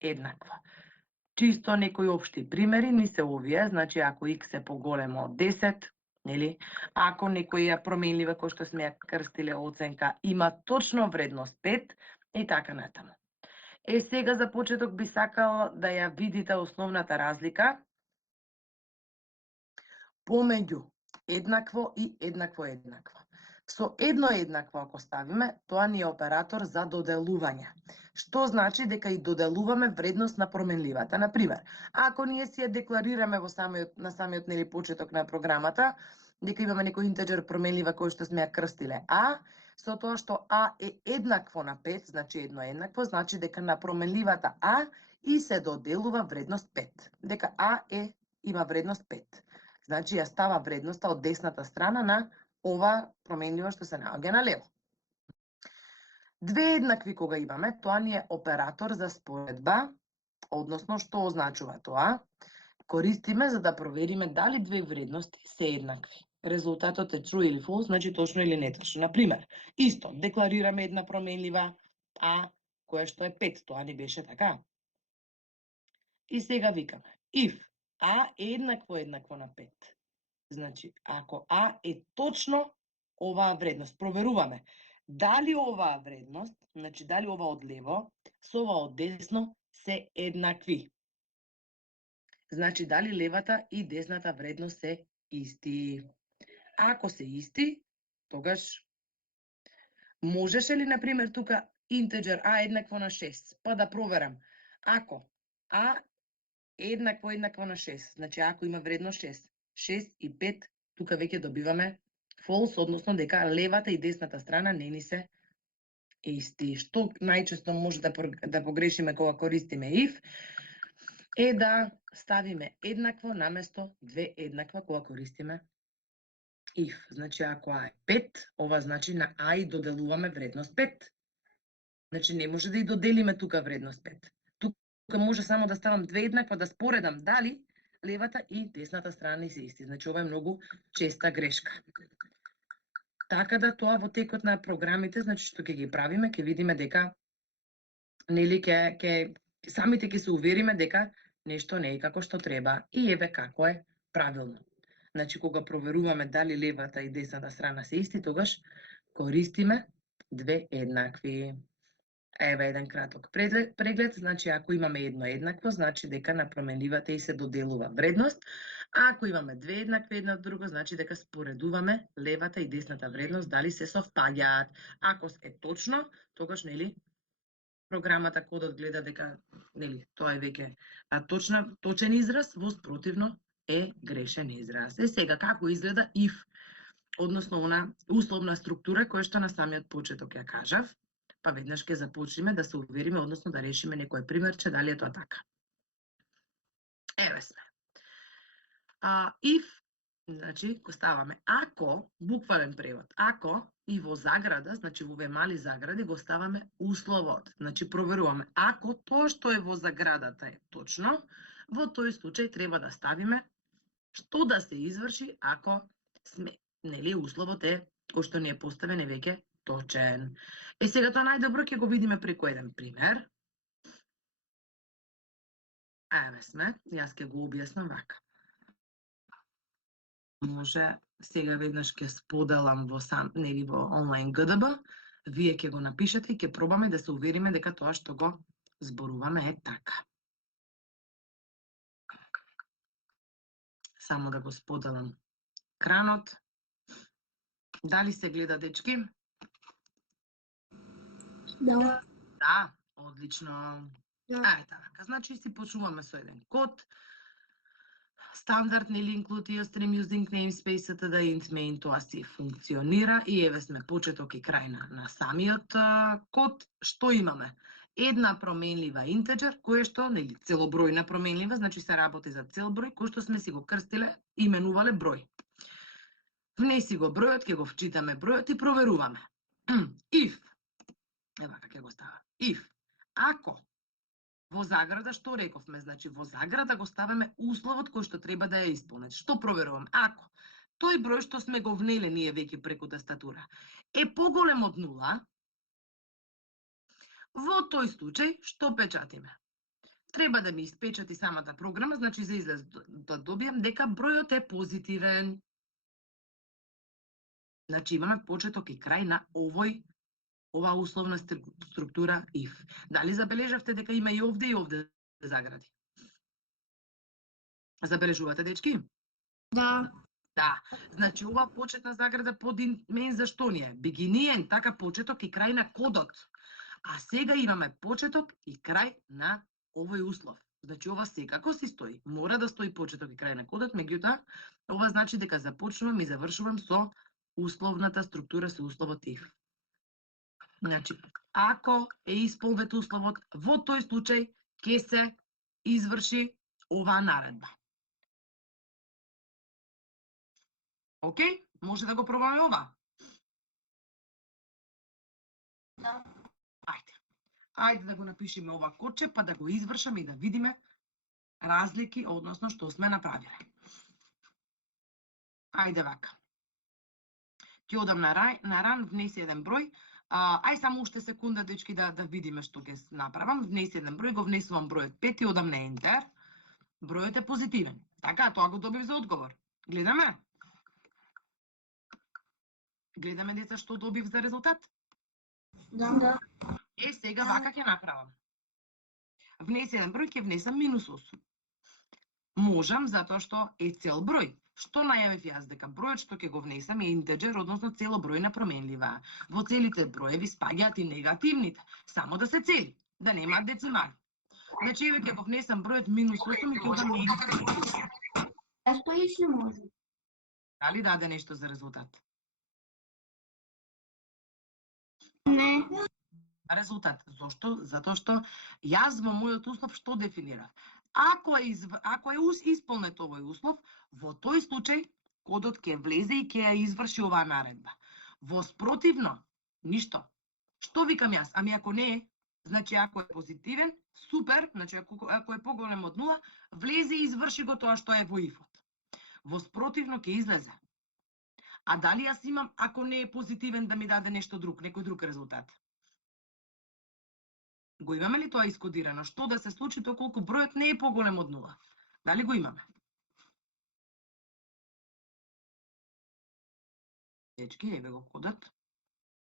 еднаква. Чисто некои општи примери ни се овие, значи ако x е поголемо од 10, нели? Ако некоја променлива кој што сме ја крстиле оценка има точно вредност 5 и така натаму. Сега за почеток би сакала да ја видите основната разлика помеѓу еднакво и еднакво. Со едно еднакво ако ставиме, тоа ни е оператор за доделување. Што значи дека и доделуваме вредност на променливата. Например, ако ние си ја декларираме на самиот нели почеток на програмата, дека имаме некој интеџер променлива кој што сме ја крстиле а, со тоа што а е еднакво на 5, значи едно еднакво, значи дека на променливата а и се доделува вредност 5. Дека а има вредност 5. Значи ја става вредноста од десната страна на ова променливо што се наоѓа на лево. Две еднакви кога имаме, тоа ни е оператор за споредба, односно што означува тоа? Користиме за да провериме дали две вредности се еднакви. Резултатот е true или false, значи точно или неточно. Например, исто, декларираме една променлива а, која што е 5, тоа не беше така. И сега викаме, if а е еднакво на 5. Значи, ако а е точно оваа вредност, проверуваме дали оваа вредност, значи дали ова од лево со ова од десно се еднакви. Значи, дали левата и десната вредност се исти. Ако се исти, тогаш можеше ли, например, тука интеџер а еднакво на 6, па да проверам. Ако а еднакво на 6, значи ако има вредност 6 и 5, тука веќе добиваме false, односно дека левата и десната страна не ни се исти. Што најчесто може да погрешиме кога користиме if, е да ставиме еднакво наместо две еднаква кога користиме if. Значи, ако а е 5, ова значи на а и доделуваме вредност 5. Значи, не може да и доделиме тука вредност 5. Тука може само да ставам две еднаква, да споредам дали левата и десната страна не се исти. Значи, ова е многу честа грешка. Така да тоа во текот на програмите, значи што ќе ги правиме, ќе видиме дека нели самите ќе се увериме дека нешто не е како што треба и еве како е правилно. Значи, кога проверуваме дали левата и десната страна се исти, тогаш користиме две еднакви. Еве еден краток преглед, значи ако имаме едно еднакво, значи дека на променливата и се доделува вредност, а ако имаме две еднакви една од друго, значи дека споредуваме левата и десната вредност дали се совпаѓаат. Ако е точно, тогаш нели програмата кодот гледа дека нели тоа е веќе точен израз, во спротивно е грешен израз. Сега како изгледа if, односно она условна структура која што на самиот почеток ја кажав, па веднаш ќе започнеме да се увериме, односно да решиме некој примерче дали е тоа така. Еве сме. If, значи, го ставаме ако, буквален превод, ако и во заграда, значи во овие мали загради, го ставаме условот. Значи, проверуваме. Ако тоа што е во заградата е точно, во тој случај треба да ставиме што да се изврши ако сме, нели, условот е кој што ни е поставен е веќе точен. Сега тоа најдобро ќе го видиме преку еден пример. Еве сме, јас ќе го објаснам вака. Може сега веднаш ќе споделам во онлайн ГДБ, вие ќе го напишете и ќе пробаме да се увериме дека тоа што го зборуваме е така. Само да го споделам кранот. Дали се гледа, дечки? Да. Да, одлично. Така, значи си почнуваме со еден код. Стандард нели include your stream using namespace да int main, тоа си функционира и еве сме почеток и крај на самиот код. Што имаме? Една променлива интеџер, која што нели целобројна променлива, значи се работи за цел број, кој што сме си го крстиле, именувале број. Внеси го бројот, ќе го вчитаме бројот и проверуваме. If, ева како ќе го става. If, ако во заграда, што рековме, значи во заграда го ставаме условот кој што треба да ја исполнет. Што проверуваме? Ако тој број што сме го внеле ние веќе преку тастатура е поголем од 0, во тој случај што печатиме? треба да ми испечати самата програма, значи за излез да добијам дека бројот е позитивен. Значи имаме почеток и крај на оваа условна структура if. Дали забележавте дека има и овде загради? Забележувате, дечки? Да. Да, значи ова почетна заграда под мен за што ни е? Beginning, така почеток и крај на кодот. А сега имаме почеток и крај на овој услов. Значи ова секако си стои. Мора да стои почеток и крај на кодот, меѓутоа ова значи дека започнувам и завршувам со условната структура, со условот if. Значи, ако е исполнет условот, во тој случај ќе се изврши оваа наредба. Океј, може да го пробаме ова? Да. Ајде да го напишеме ова кодче, па да го извршаме и да видиме разлики, односно што сме направиле. Ајде вака. Ќе одам на ран, внеси еден број. Ај само уште секунда, дечки, да видиме што ќе направам. Внеси еден број, го внесувам бројот 5 и одам на ентер. Бројот е позитивен. Така, тоа го добив за одговор. Гледаме? Гледаме, деца, што добив за резултат? Да. Сега вака ќе направам. Внеси еден број, ќе внесам -8. Можам, затоа што е цел број. Што најавив јас? Дека бројот што ќе го внесам е интеџер, односно целобројна променлива. Во целите броеви спаѓаат и негативните, само да се цели, да нема децимали. Значи, еве ќе го внесам бројот -8 и ќе одам на ентер. Што и може? Дали даде нешто за резултат? Не. Резултат. Зошто? Затоа што јас во мојот услов што дефинирав? Ако е исполнет овој услов, во тој случај кодот ќе влезе и ќе ја изврши оваа наредба. Во спротивно, ништо. Што викам јас? Ами ако не е, значи ако е позитивен, супер, значи ако е поголем од 0, влезе и изврши го тоа што е во if-от. Во спротивно ќе излезе. А дали јас имам, ако не е позитивен, да ми даде нешто друг, некој друг резултат? Го имаме ли тоа искодирано? Што да се случи доколку бројот не е поголем од 0? Дали го имаме? Дечки, еве го кодот.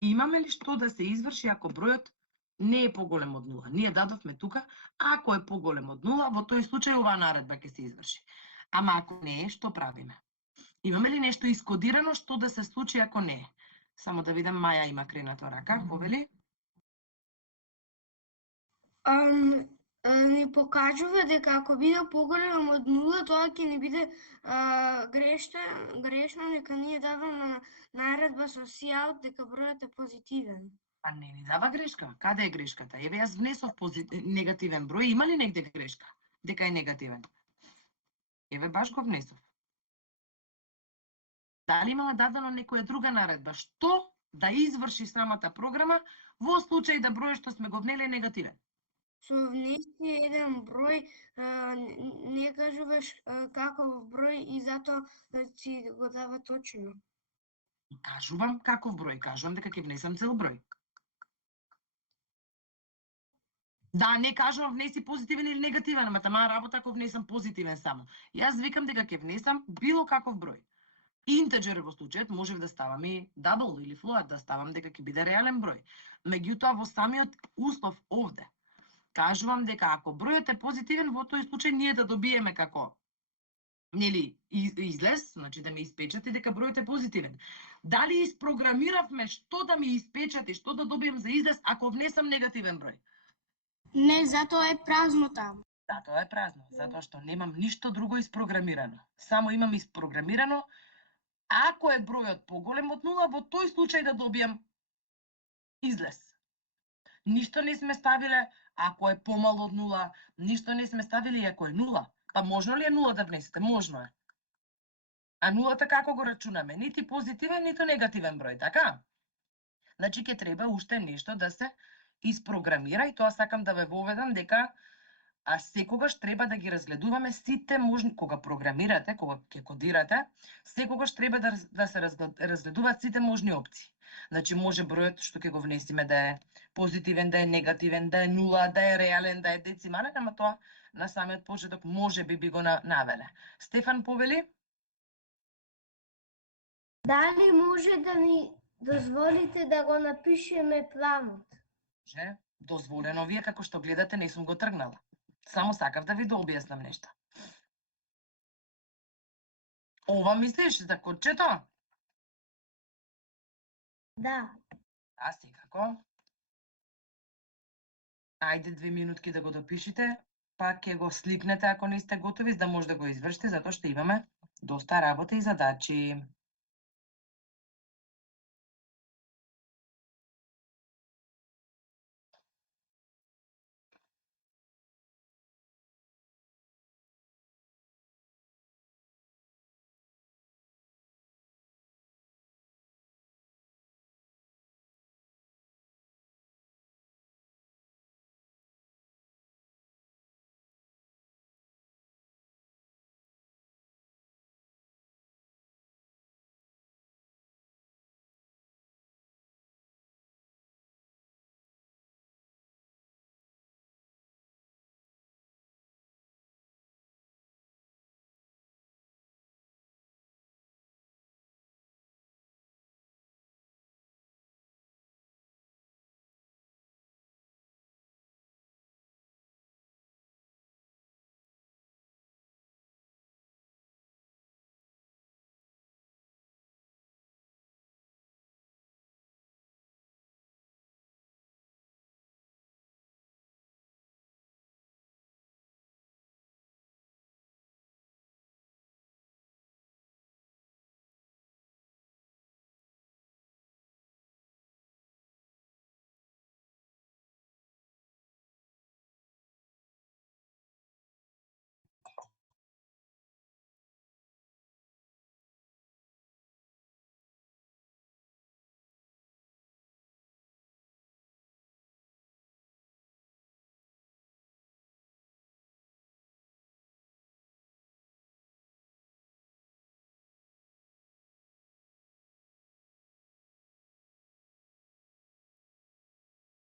Имаме ли што да се изврши ако бројот не е поголем од 0? Ние дадовме тука, ако е поголем од 0, во тој случај оваа наредба ќе се изврши. Ама ако не е, што правиме? Имаме ли нешто искодирано што да се случи ако не е? Само да видам, Маја има кренато рака, повели? Ни покажува дека ако биде поголем од 0, тоа ќе ни биде грешно, дека ние даваме наредба со сијаут дека бројот е позитивен. Па не ни дава грешка. Каде е грешката? Еве јас внесов негативен број, има ли негде грешка? Дека е негативен. Еве баш го внесов. Дали имала дадено некоја друга наредба? Што да изврши самата програма во случај да број што сме го внеле е негативен? Со внеси еден број, не кажуваш каков број и затоа си го дава точно. Кажувам каков број, кажувам дека ќе внесам цел број. Да, не кажувам внеси позитивен или негативен, ама тама работа ако внесам позитивен само. Јас викам дека ќе внесам било каков број. Интеџер во случајот можев да ставам и дабл или флоат, да ставам дека ќе биде реален број. Меѓутоа во самиот услов овде кажувам дека ако бројот е позитивен, во тој случај ние да добиеме како излез, значи да ми испечати дека бројот е позитивен. Дали испрограмиравме што да ми испечати, што да добием за излез ако внесам негативен број? Не, затоа е празно таму. Да, тоа е празно, затоа што немам ништо друго испрограмирано. Само имам испрограмирано ако е бројот поголем од 0, во тој случај да добијам излез. Ништо не сме ставиле ако е помало од 0, ништо не сме ставили ако е 0. Па можно ли е 0 да внесете? Можно е. А 0-та како го рачунаме? Нити позитивен, нити негативен број, така? Значи ќе треба уште нешто да се испрограмира и тоа сакам да ве воведам дека А секогаш треба да ги разгледуваме сите можни, кога програмирате, кога ќе кодирате, секогаш треба да се разгледуваат сите можни опции. Значи може бројот што ќе го внесеме да е позитивен, да е негативен, да е нула, да е реален, да е децимален, ама тоа на самиот почеток може би го навеле. Стефан повели? Дали може да ни дозволите да го напишеме планот? Може, дозволено вие како што гледате, не сум го тргнала. Само сакав да ви дообјаснам нешто. Ова мислиш за кодчето? Да. Да, секако. Ајде 2 минутки да го допишите, па ќе го сликнете ако не сте готови, за да може да го извршите, затоа што имаме доста работа и задачи.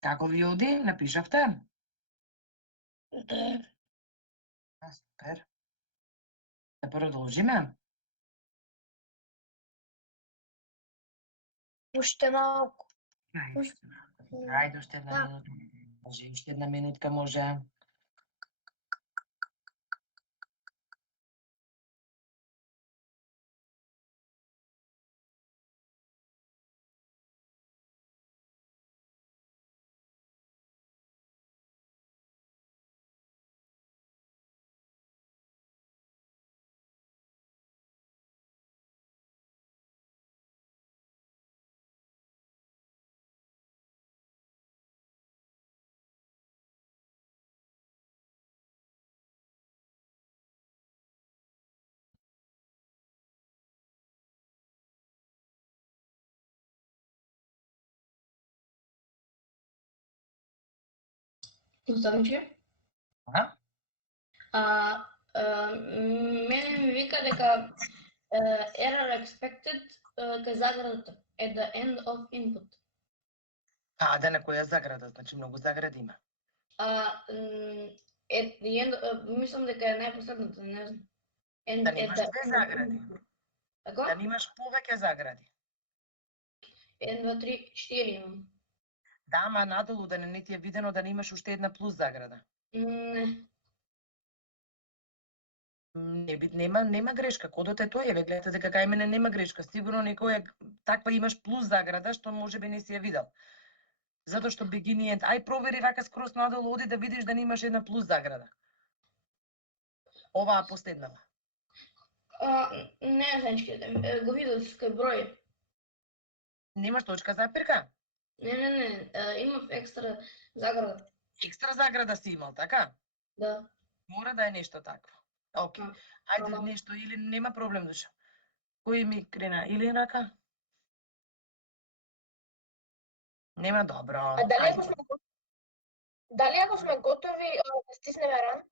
Како ви оди? Напишавте? Супер. Да продолжиме? Уште малку. Ајде, уште една минутка. Може, уште една минутка може. Наставниче? А? Мене ми вика дека error expected кај заградата at the end of input. Да на која заграда, значи многу загради има. At the end, мислам дека е најпоследната, не знам. Да немаш две загради. Како? Да немаш повеќе загради. 1, 2, 3, 4 имам. Да, ама надолу да не ти е видено да немаш уште една плюс заграда. Не. Нема грешка. Кодот е тој, еве гледате дека кај мене нема грешка. Сигурно некоја таква имаш плюс заграда што можеби не си ја видел. Затоа што beginning, ај провери вака скрос надолу, оди да видиш да немаш една плюс заграда. Оваа последнава. Не, значи, го видов кај број. Немаш точка запирка? Не, имав екстра заграда. Екстра заграда си имал, така? Да. Мора да е нешто такво. Океј. Ајде нешто или нема проблем душа. Кој ми крена или рака? Нема добро. Дали ако сме готови да стиснеме ран?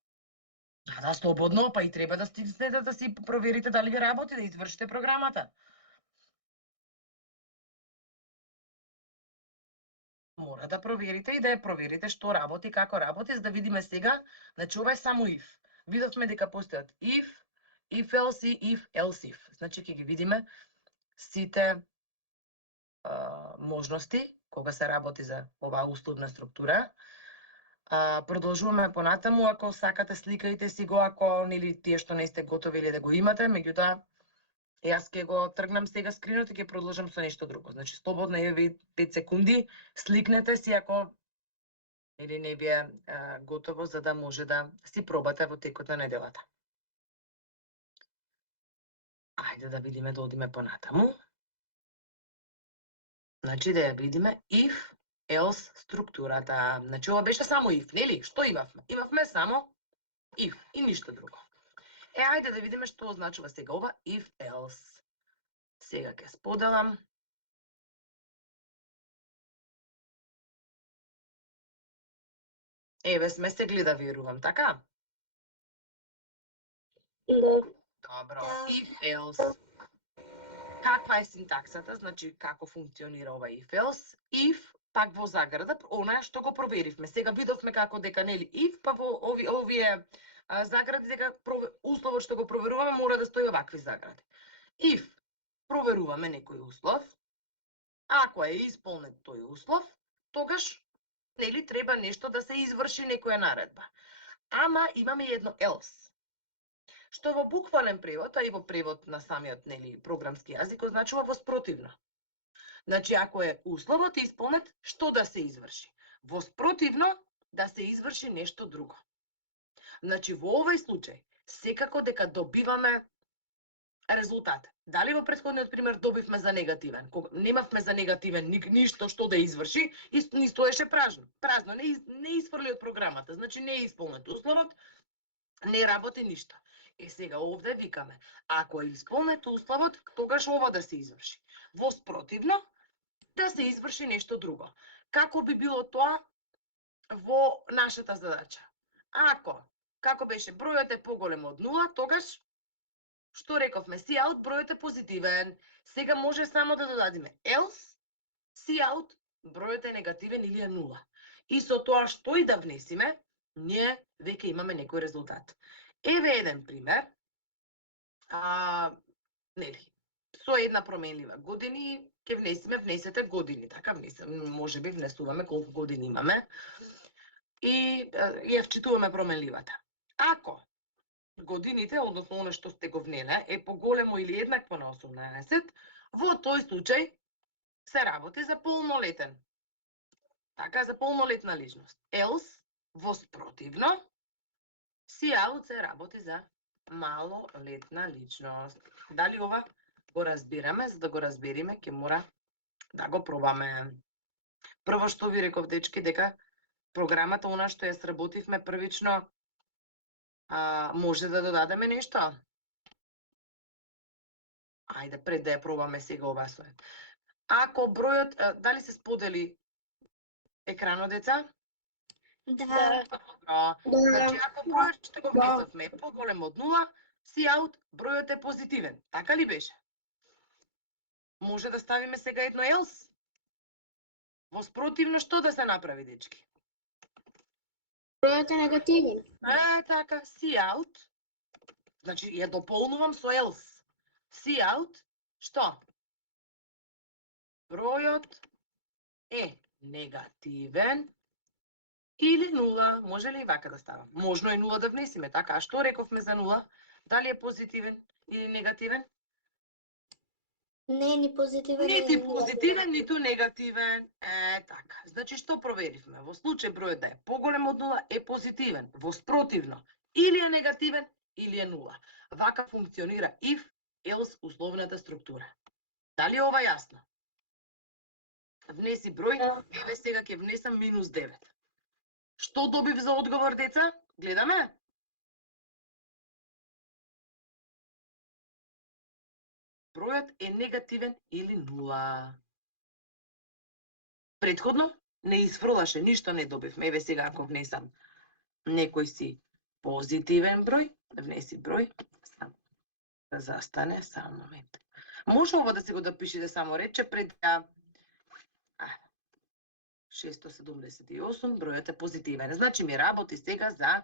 Да, слободно, па и треба да стиснете да си проверите дали ви работи, да извршите програмата. Мора да проверите и да ја проверите што работи, како работи, за да видиме сега, значи ова е само if. Видовме дека постојат if else и if else if. Значи ќе ги видиме сите можности кога се работи за оваа условна структура. Продолжуваме понатаму, ако сакате сликајте си го, ако нели тие што не сте готови или да го имате, меѓутоа јас ќе го тргнам сега скринот и ќе продолжам со нешто друго. Значи слободно е 5 секунди, сликнете си ако или не ви е готово, за да може да си пробате во текот на неделата. Ајде да видиме, да одиме понатаму. Значи да ја видиме if else структурата. Значи ова беше само if, нели? Што имавме? Имавме само if и ништо друго. Ајде да видиме што означува сега ова if else. Сега ќе споделам. Еве сме се гледа, верувам, така? Добро, if else. Каква е синтаксата, значи како функционира ова if else? If, пак во заграда, она што го проверивме. Сега видовме како дека нели if, па во овие загради дека условот што го проверуваме мора да стои овакви загради. If проверуваме некој услов, ако е исполнет тој услов, тогаш нели треба нешто да се изврши, некоја наредба. Ама имаме едно else, што во буквален превод, а и во превод на самиот нели програмски јазик означува воспротивно. Значи ако е условот исполнет, што да се изврши? Воспротивно да се изврши нешто друго. Значи во овој случај секако дека добиваме резултат. Дали во претходниот пример добивме за негативен, кога немавме за негативен ништо што да изврши и ни стоеше празно, не изфрли од програмата, значи не е исполнет условот, не работи ништо. Сега овде викаме, ако е исполнет условот, тогаш ова да се изврши. Воспротивно, да се изврши нешто друго. Како би било тоа во нашата задача? Ако, како беше, бројот е поголем од 0, тогаш, што рековме, cout, бројот е позитивен. Сега може само да додадиме else, cout, бројот е негативен или е 0. И со тоа што и да внесиме, ние веќе имаме некој резултат. Еве еден пример. Нели, со една променлива години ќе внесете години, така можеби внесуваме колку години имаме и ја вчитуваме променливата. Ако годините, односно оно што сте го внеле, е поголемо или еднакво на 18, во тој случај се работи за полнолетен. Така, за полнолетна личност. Else, воспротивно, cout се работи за малолетна личност. Дали ова го разбираме? За да го разбериме, ќе мора да го пробаме. Прво што ви реков, дечки, дека програмата, она што ја сработивме првично, може да додадеме нешто? Ајде, пред да ја пробаме сега ова сој. Ако бројот, дали се сподели екранот, деца? Да. Значи, ако бројот што го внесовме е поголем од 0, cout, бројот е позитивен. Така ли беше? Може да ставиме сега едно else? Воспротивно што да се направи, дечки? Бројот е негативен. Така, cout, значи ја дополнувам со else. Cout, што? Бројот е негативен или 0. Може ли и вака да става? Можно е 0 да внесиме, така? А што рековме за 0? Дали е позитивен или негативен? Не е ни позитивен. Нити позитивен, ниту негативен. Така. Значи, што проверивме? Во случај бројот да е поголем од 0, е позитивен. Воспротивно, или е негативен, или е 0. Вака функционира if, else условната структура. Дали ова јасно? Внеси број, еве сега ќе внесам -9. Што добив за одговор, деца? Гледаме? Бројот е негативен или 0. Претходно не изфрлаше, ништо не добивме. Еве сега ако внесам некој си позитивен број, внеси број, само да застане, само момент. Може ова да се го допишете само рече пред 678, бројот е позитивен. Значи ми работи сега за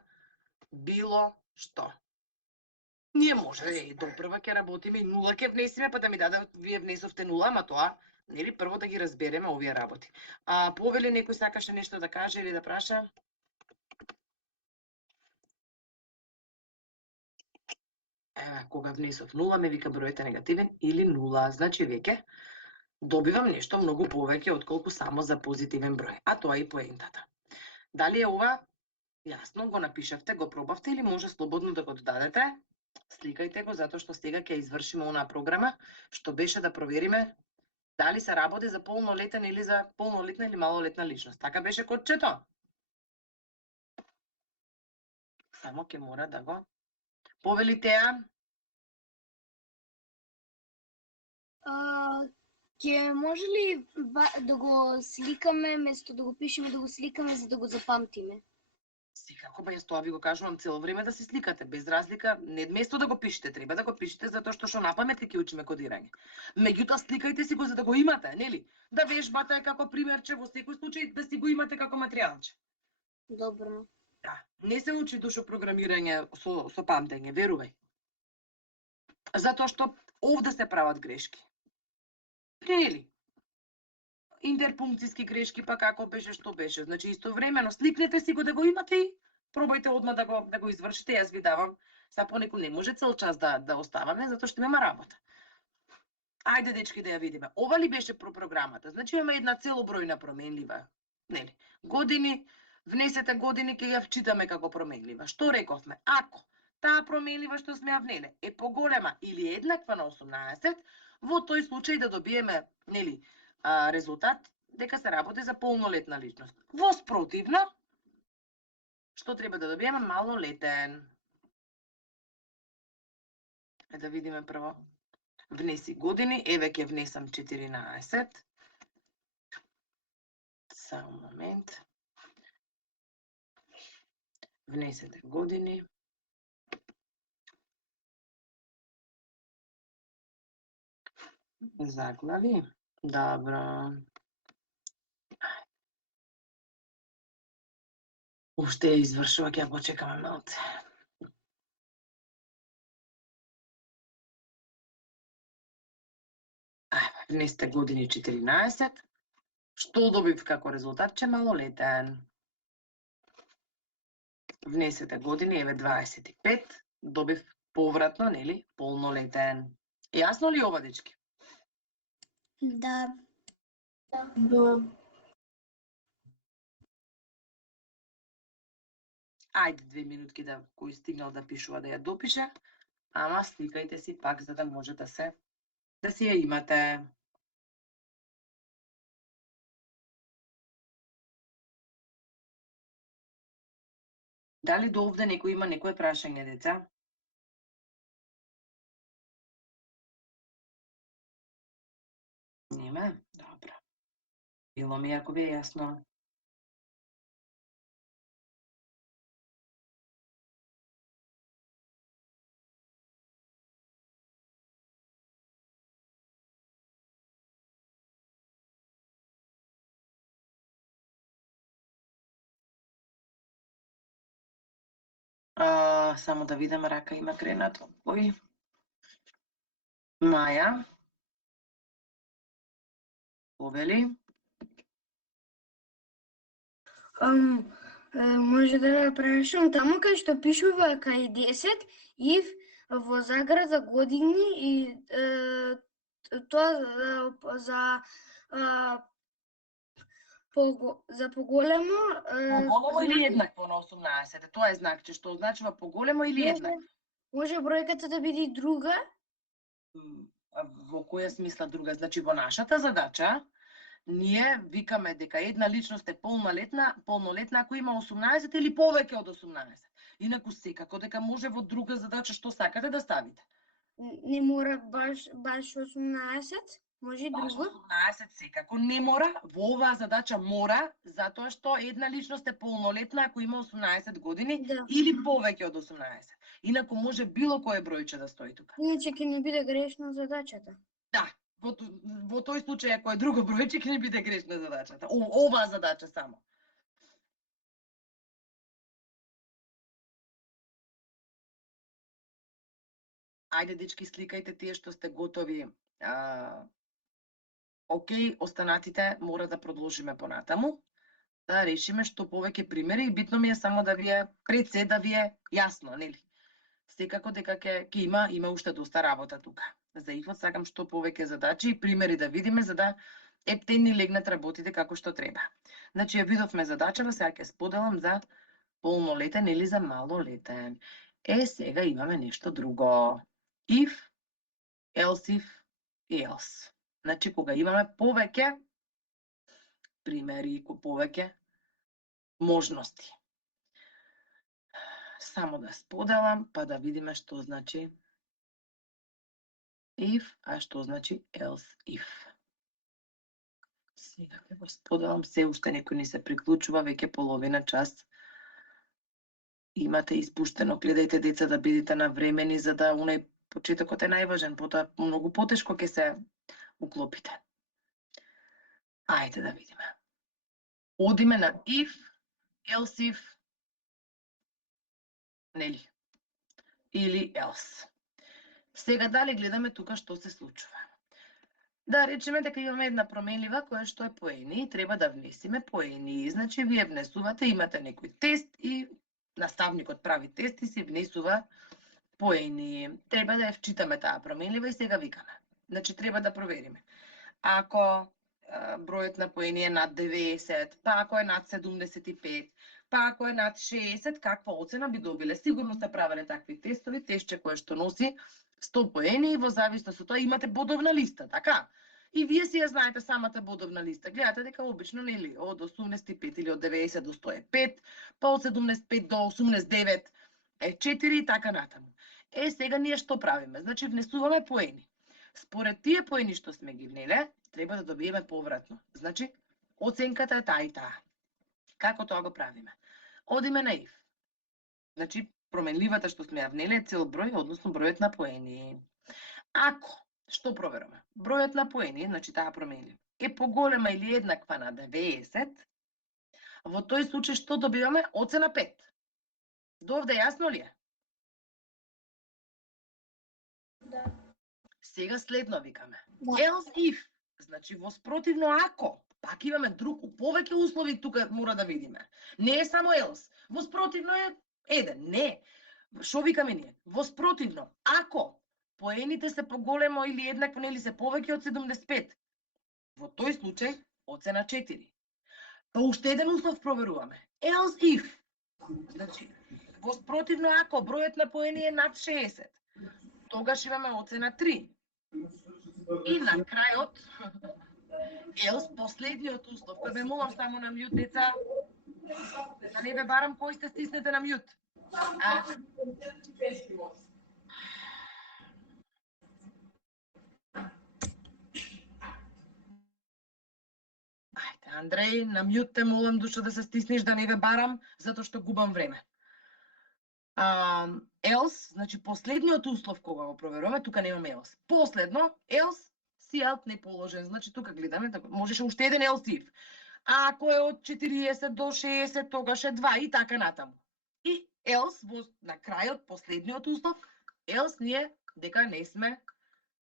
било што. Ние може и допрва ќе работиме и нула ќе внесиме, па да ми дадат, вие внесовте нула, ама тоа, нели, прво да ги разбереме овие работи. Повели некој сакаше нешто да каже или да праша? Кога внесов нула, ме вика бројот е негативен или нула. Значи веќе добивам нешто многу повеќе отколку само за позитивен број. А тоа е поентата. Дали е ова јасно, го напишавте, го пробавте или може слободно да го додадете? Сликајте го, затоа што сега ќе извршиме онаа програма што беше да провериме дали се работи за полнолетен или за полнолетна или малолетна личност. Така беше кодчето? Само ќе мора да го повели Теа. Ќе може ли да го сликаме, место да го пишеме, да го сликаме за да го запамтиме? Секако, па јас тоа ви го кажувам цело време да се сликате, без разлика, не место да го пишете, треба да го пишете затоа што на памет ќе учиме кодирање. Меѓутоа сликајте си го за да го имате, нели? Да вежбате како примерче, во секој случај да си го имате како материјалче. Добро. Да, не се учи душо програмирање со памтење, верувај. Затоа што овде се прават грешки. Нели? Интерпункцијски грешки, па како беше, што беше. Значи истовремено сликнете си го да го имате и пробајте одма да го извршите. Јас ви давам, са понекогу не може цел час да оставаме, затоа што нема работа. Ајде дечки да ја видиме. Ова ли беше про програмата? Значи имаме една целобројна променлива, нели? Години, внесете години, ќе ја вчитаме како променлива. Што рековме? Ако таа променлива што сме ја внеле е поголема или еднаква на 18, во тој случај да добиеме, нели, резултат дека се работи за полнолетна личност. Во спротивно, што треба да добиеме? Малолетен. Да видиме прво. Внеси години, еве ќе внесам 14. Само момент. Внесете години. Заглави. Добро. Уште ја извршува, ќе го чекаме малце. Внесете години 14. Што добив како резултатче? Малолетен. Внесете години, еве 25. Добив повратно, нели? Полнолетен. Јасно ли ова, дечки? Да. Ајде 2 минутки да кој стигнал да пишува да ја допише, ама сликајте си пак за да може да си ја имате. Дали до овде некој има некое прашање, деца? Нема? Добро. Било ми ако ви е јасно. Само да видам, рака има кренато. Кој? Маја. Повели. Може да ме прашам таму кај што пишува кај 10 и во заграда години и тоа за поголемо. Поголемо или еднакво на 18? Тоа е знакче, што означува поголемо или еднакво? Може бројката да биде друга? Во која смисла друга? Значи во нашата задача ние викаме дека една личност е полнолетна ако има 18 или повеќе од 18. Инаку секако дека може во друга задача што сакате да ставите. Не мора баш 18? Може и Баш друго? 18 секако не мора, во оваа задача мора, затоа што една личност е полнолетна ако има 18 години Да. или повеќе од 18. Инаку може било кој бројче да стои тука. Иначе ќе ни биде грешна задачата. Да, во тој случај ако е друго бројче ќе не биде грешна задачата. Оваа задача само. Ајде, дечки, сликајте тие што сте готови. Океј, останатите мора да продолжиме понатаму, да решиме што повеќе примери и битно ми е само да ви е пред се да ви е јасно, нели? Секако дека ќе има уште доста работа тука. За ИФО сакам што повеќе задачи и примери да видиме за да ептен ни легнат работите како што треба. Значи ја видовме задачава, сега ќе споделам за полнолетен или за малолетен. Сега имаме нешто друго. If, else if и else. Значи кога имаме повеќе примери и повеќе можности. Само да споделам, па да видиме што значи if, а што значи else if. Сега ќе го споделам, се уште некој ни се приклучува, веќе половина час. Имате испуштено, гледајте деца да бидете навремени, за да унај почетокот е најважен, потоа многу потешко ќе се уклопите. Ајде да видиме. Одиме на if, else if, нели? Или else. Сега дали гледаме тука што се случува. Да речеме дека имаме една променлива која што е поени и треба да внесеме поени. Значи вие внесувате, имате некој тест и наставникот прави тест и се внесува поени. Треба да ја вчитаме таа променлива и сега викаме. Значи треба да провериме. Ако бројот на поени е над 90, па ако е над 75, па ако е над 60, каква оцена би добиле? Сигурно сте правеле такви тестови, тестче кое што носи 100 поени и во зависност од тоа имате бодовна листа, така? И вие си ја знаете самата бодовна листа. Гледате дека обично нели од 85 или од 90 до 100 е 5, па од 75 до 89 е 4 и така натаму. Сега ние што правиме? Значи внесуваме поени. Според тие поени што сме ги внеле, треба да добиеме повратно. Значи оценката е таа и таа. Како тоа го правиме? Одиме на if. Значи променливата што сме ја внеле е цел број, односно бројот на поени. Ако, што проверуваме? Бројот на поени, значи таа променлива, е поголема или еднаква на 90, во тој случај што добиваме? Оцена 5. До овде јасно ли е? Да. Сега следно викаме. Да. Else if, значи во спротивно ако, пак имаме друг, повеќе услови тука мора да видиме. Не е само else. Во спротивно е еден. Не. Шо викаме ние? Во спротивно, ако поените се поголемо или еднакво или се повеќе од 75, во тој случај оцена 4. Па уште еден услов проверуваме. Else if, значи во спротивно ако бројот на поени е над 60, тогаш имаме оцена 3. И на крајот, else последниот услов, кој ве молам само на мјут, деца, да не ве барам кој сте стиснете на мјут. Ајде, Андреј, на мјут те молам душо да се стиснеш, да не ве барам, затоа што губам време. Else, значи последниот услов кога го проверуваме, тука немаме else. Последно, else, си alt не положен, значи тука гледаме, можеше уште еден else if. Ако е од 40 до 60, тогаш е 2 и така натаму. И else, на крајот, последниот услов, else ние дека не сме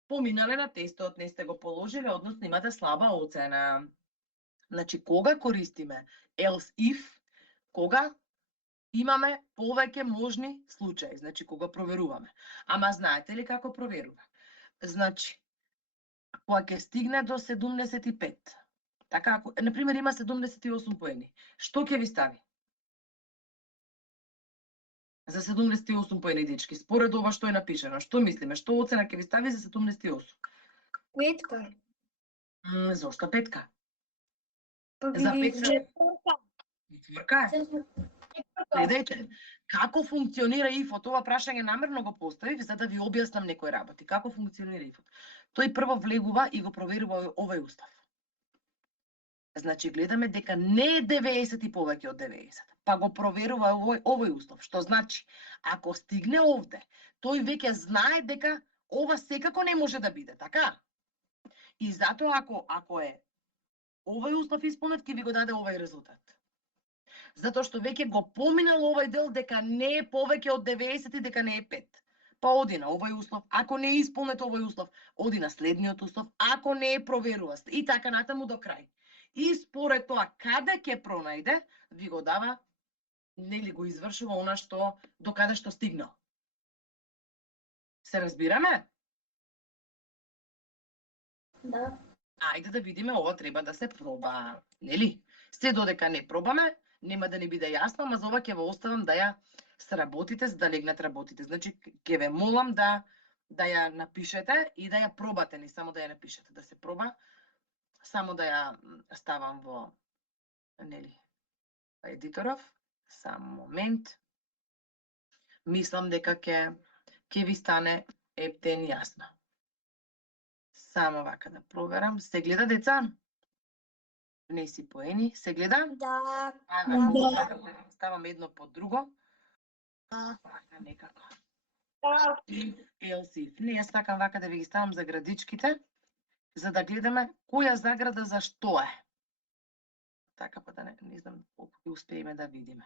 поминале на тестот, не сте го положиле, односно имате слаба оцена. Значи, кога користиме else if, кога имаме повеќе можни случаи, значи кога проверуваме. Ама знаете ли како проверува? Значи, кога ќе стигне до 75, така, ако, например, има 78 поени, што ќе ви стави? За 78 поени, дечки, според ова што е напишено, што мислиме, што оцена ќе ви стави за 78? Петка. Зошто петка? Па За биде петка. Четврка е. Гледајте, Како функционира ИФ-от? Ова прашање намерно го поставив за да ви објаснам некои работи. Како функционира ИФ-от? Тој прво влегува и го проверува овој устав. Значи гледаме дека не е 90 и повеќе од 90, па го проверува овој устав, што значи ако стигне овде, тој веќе знае дека ова секако не може да биде, така? И затоа ако е овој устав исполнет, ќе ви го даде овој резултат. Затоа што веќе го поминал овој дел дека не е повеќе од 90 и дека не е 5. Па оди на овој услов, ако не е исполнет овој услов, оди на следниот услов, ако не е проверува и така натаму до крај. И според тоа каде ќе пронајде, ви го дава, нели го извршува она што до каде што стигнал. Се разбираме? Да. Ајде да видиме, ова треба да се проба, нели? Се додека не пробаме, нема да ни биде јасно, ама за ова ќе ве оставам да ја сработите, за да легнат работите. Значи, ќе ве молам да ја напишете и да ја пробате, не само да ја напишете, да се проба. Само да ја ставам во, нели, едиторов. Сам момент. Мислам дека ќе ви стане ептен јасно. Само вака да проверам. Се гледа, деца? Не си поени. Се гледа? Да. Ставам едно по друго. Вака некако. Елсиф. Не, јас сакам вака да ви ги ставам за градичките, за да гледаме која заграда за што е. Така па да не знам колку ќе успееме да видиме.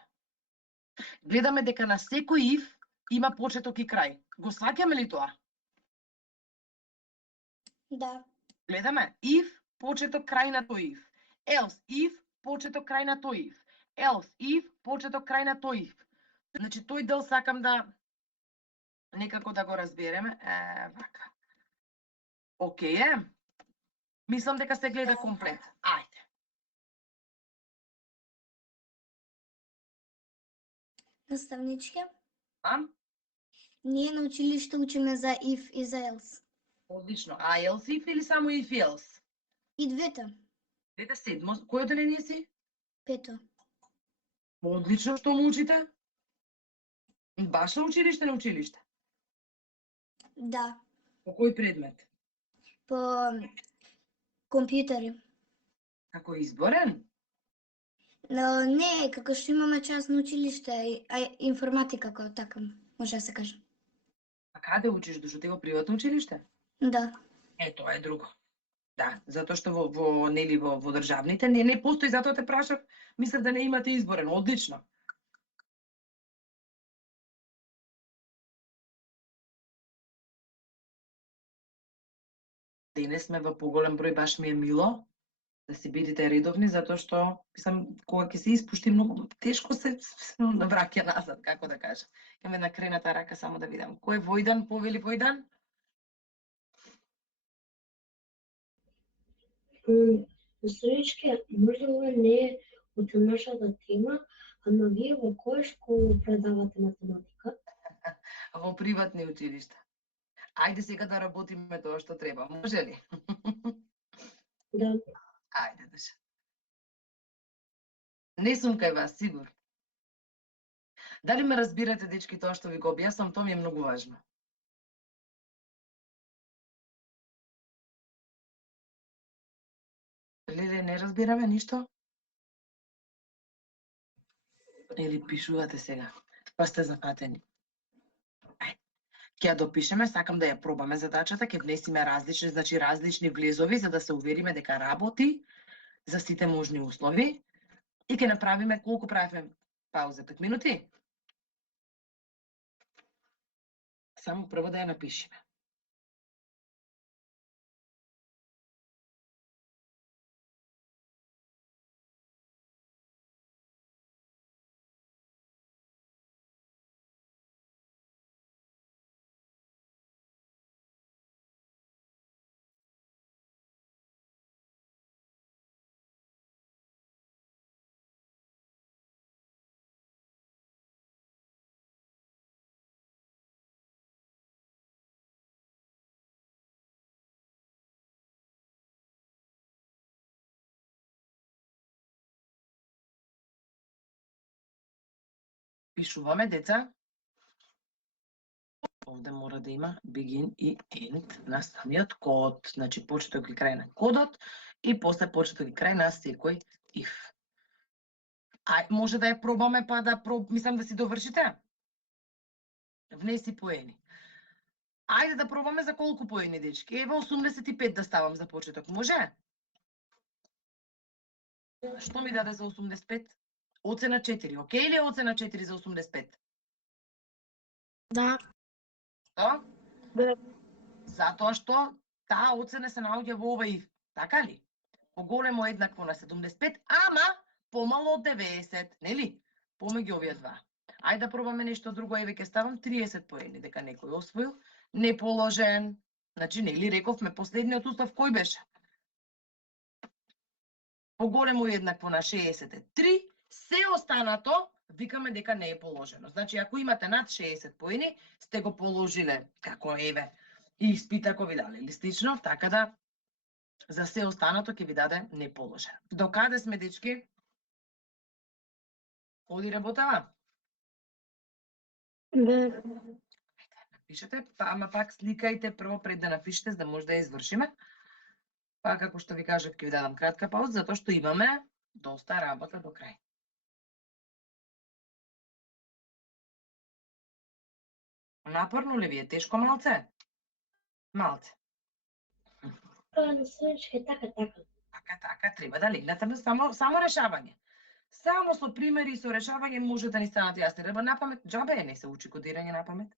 Гледаме дека на секој if има почеток и крај. Го сваќаме ли тоа? Да. Гледаме if, почеток, крај на тој if. Else, if, почеток, крај на тој if. Else, if, почеток, крај на тој if. Значи, тој дел сакам да некако да го разбереме. Вака. Океј е. Мислам дека се гледа комплет. Ајде. Наставничке, Ние на училиште учиме за if и за else. Одлично. А else if или само if else? И двете. Двете седмо. Кој оделение си? 5. Одлично, што му учите? Баш на училиште, на училиште? Да. По кој предмет? По компјутери. Како изборен? Не, како што имаме час на училиште, информатика како така, може да се каже. А каде учиш? Дошто ти во приватно училиште? Да. Тоа е друго. Да, затоа што во државните не постои, затоа те прашав, мислев да не имате изборен. Одлично. Денес сме во поголем број, баш ми е мило да си бидите редовни, затоа што, мислам, кога ќе се испушти многу тешко се враќа назад, како да кажа. Имам една крената рака, само да видам. Кој е Војдан, повели Војдан? Наставничке, може ова не е од нашата тема, ама вие во која школа предавате математика? Во приватни училишта. Ајде сега да работиме тоа што треба, може ли? Да. Ајде, Даша. Не сум кај вас, сигурно. Дали ме разбирате, дечки, тоа што ви го објаснам, тоа ми е многу важно. Леле, не разбираме ништо? Или пишувате сега, па сте запатени. Ќе ја допишеме, сакам да ја пробаме задачата, ќе внесиме различни, значи различни влезови, за да се увериме дека работи за сите можни услови. И ќе направиме, колку правиме пауза, 5 минути? Само прво да ја напишеме. Пишуваме, деца. Овде мора да има begin и end на самиот код. Значи, почеток и крај на кодот и после почеток и крај на секој if. Може да ја пробаме, па мислам да си довршите. Внеси поени. Ајде да пробаме за колку поени, дечки? Ева 85 да ставам за почеток. Може? Што ми даде за 85? Оцена 4. Океј или оцена 4 за 85? Да. Што? Да. Затоа што таа оцена се наоѓа во ова if. Така ли? Поголемо еднакво на 75, ама помало од 90, нели? Помеѓу овие два. Ајде да пробаме нешто друго, еве ќе ставам 30 поени, дека некој освоил, не положен. Значи, нели рековме последниот устав кој беше? Поголемо еднакво на 63, се останато викаме дека не е положено. Значи, ако имате над 60 поени, сте го положиле како еве и испит ако ви дали или слично, така да за се останато ќе ви даде неположен. До каде сме, дечки? Оди работава? Да. Напишете, ама пак сликајте прво пред да напишете, за да може да ја извршиме. Па, како што ви кажав, ќе ви дадам кратка пауза, затоа што имаме доста работа до крај. Напорно ли ви е? Тешко малце? Малце. На случај, Така, треба да легнете на само решавање. Само со примери и со решавање може да ни станат јасни. Треба на памет, џабе не се учи кодирање на памет.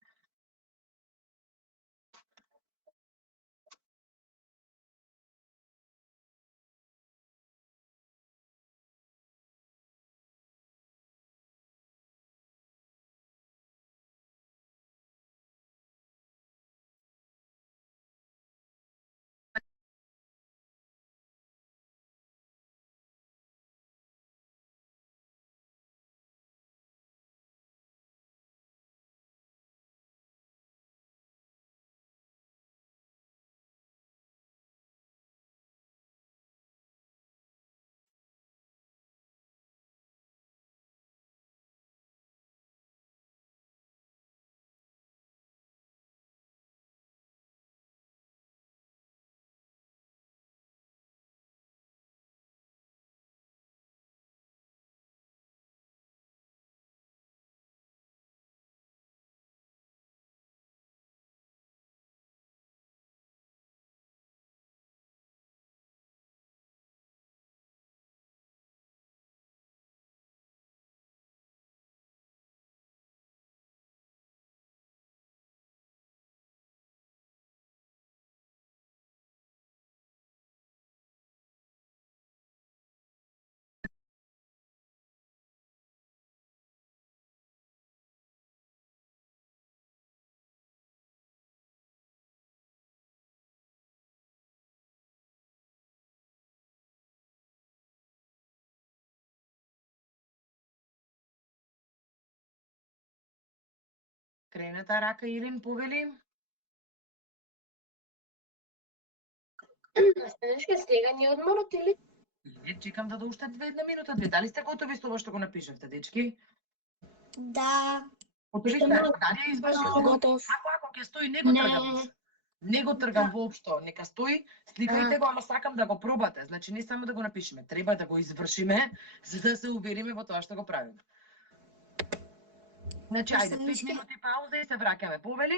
Кренета рака Илин повели. Следнешке сега ни одморот или? Чекам да уште една минута, две. Дали сте готови со ова што го напишавте, дечки? Да. Готови сте? Дали ја извршите? Готов. Ако ќе стои, не го тргам. Не го тргам воопшто. Нека стои, сликајте го, ама сакам да го пробате. Значи не само да го напишеме, треба да го извршиме, за да се увериме во тоа што го правиме. Значи, ајде, 5 минути пауза и се враќаме. Повели?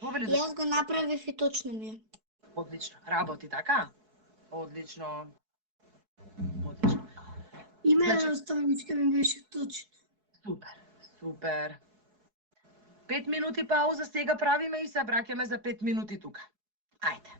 Повели да... Јас го направив и точно ми е. Одлично. Работи така? Одлично. Одлично. Име на ставничка ми беше точно. Супер, супер. 5 минути пауза сега правиме и се враќаме за 5 минути тука. Ајде.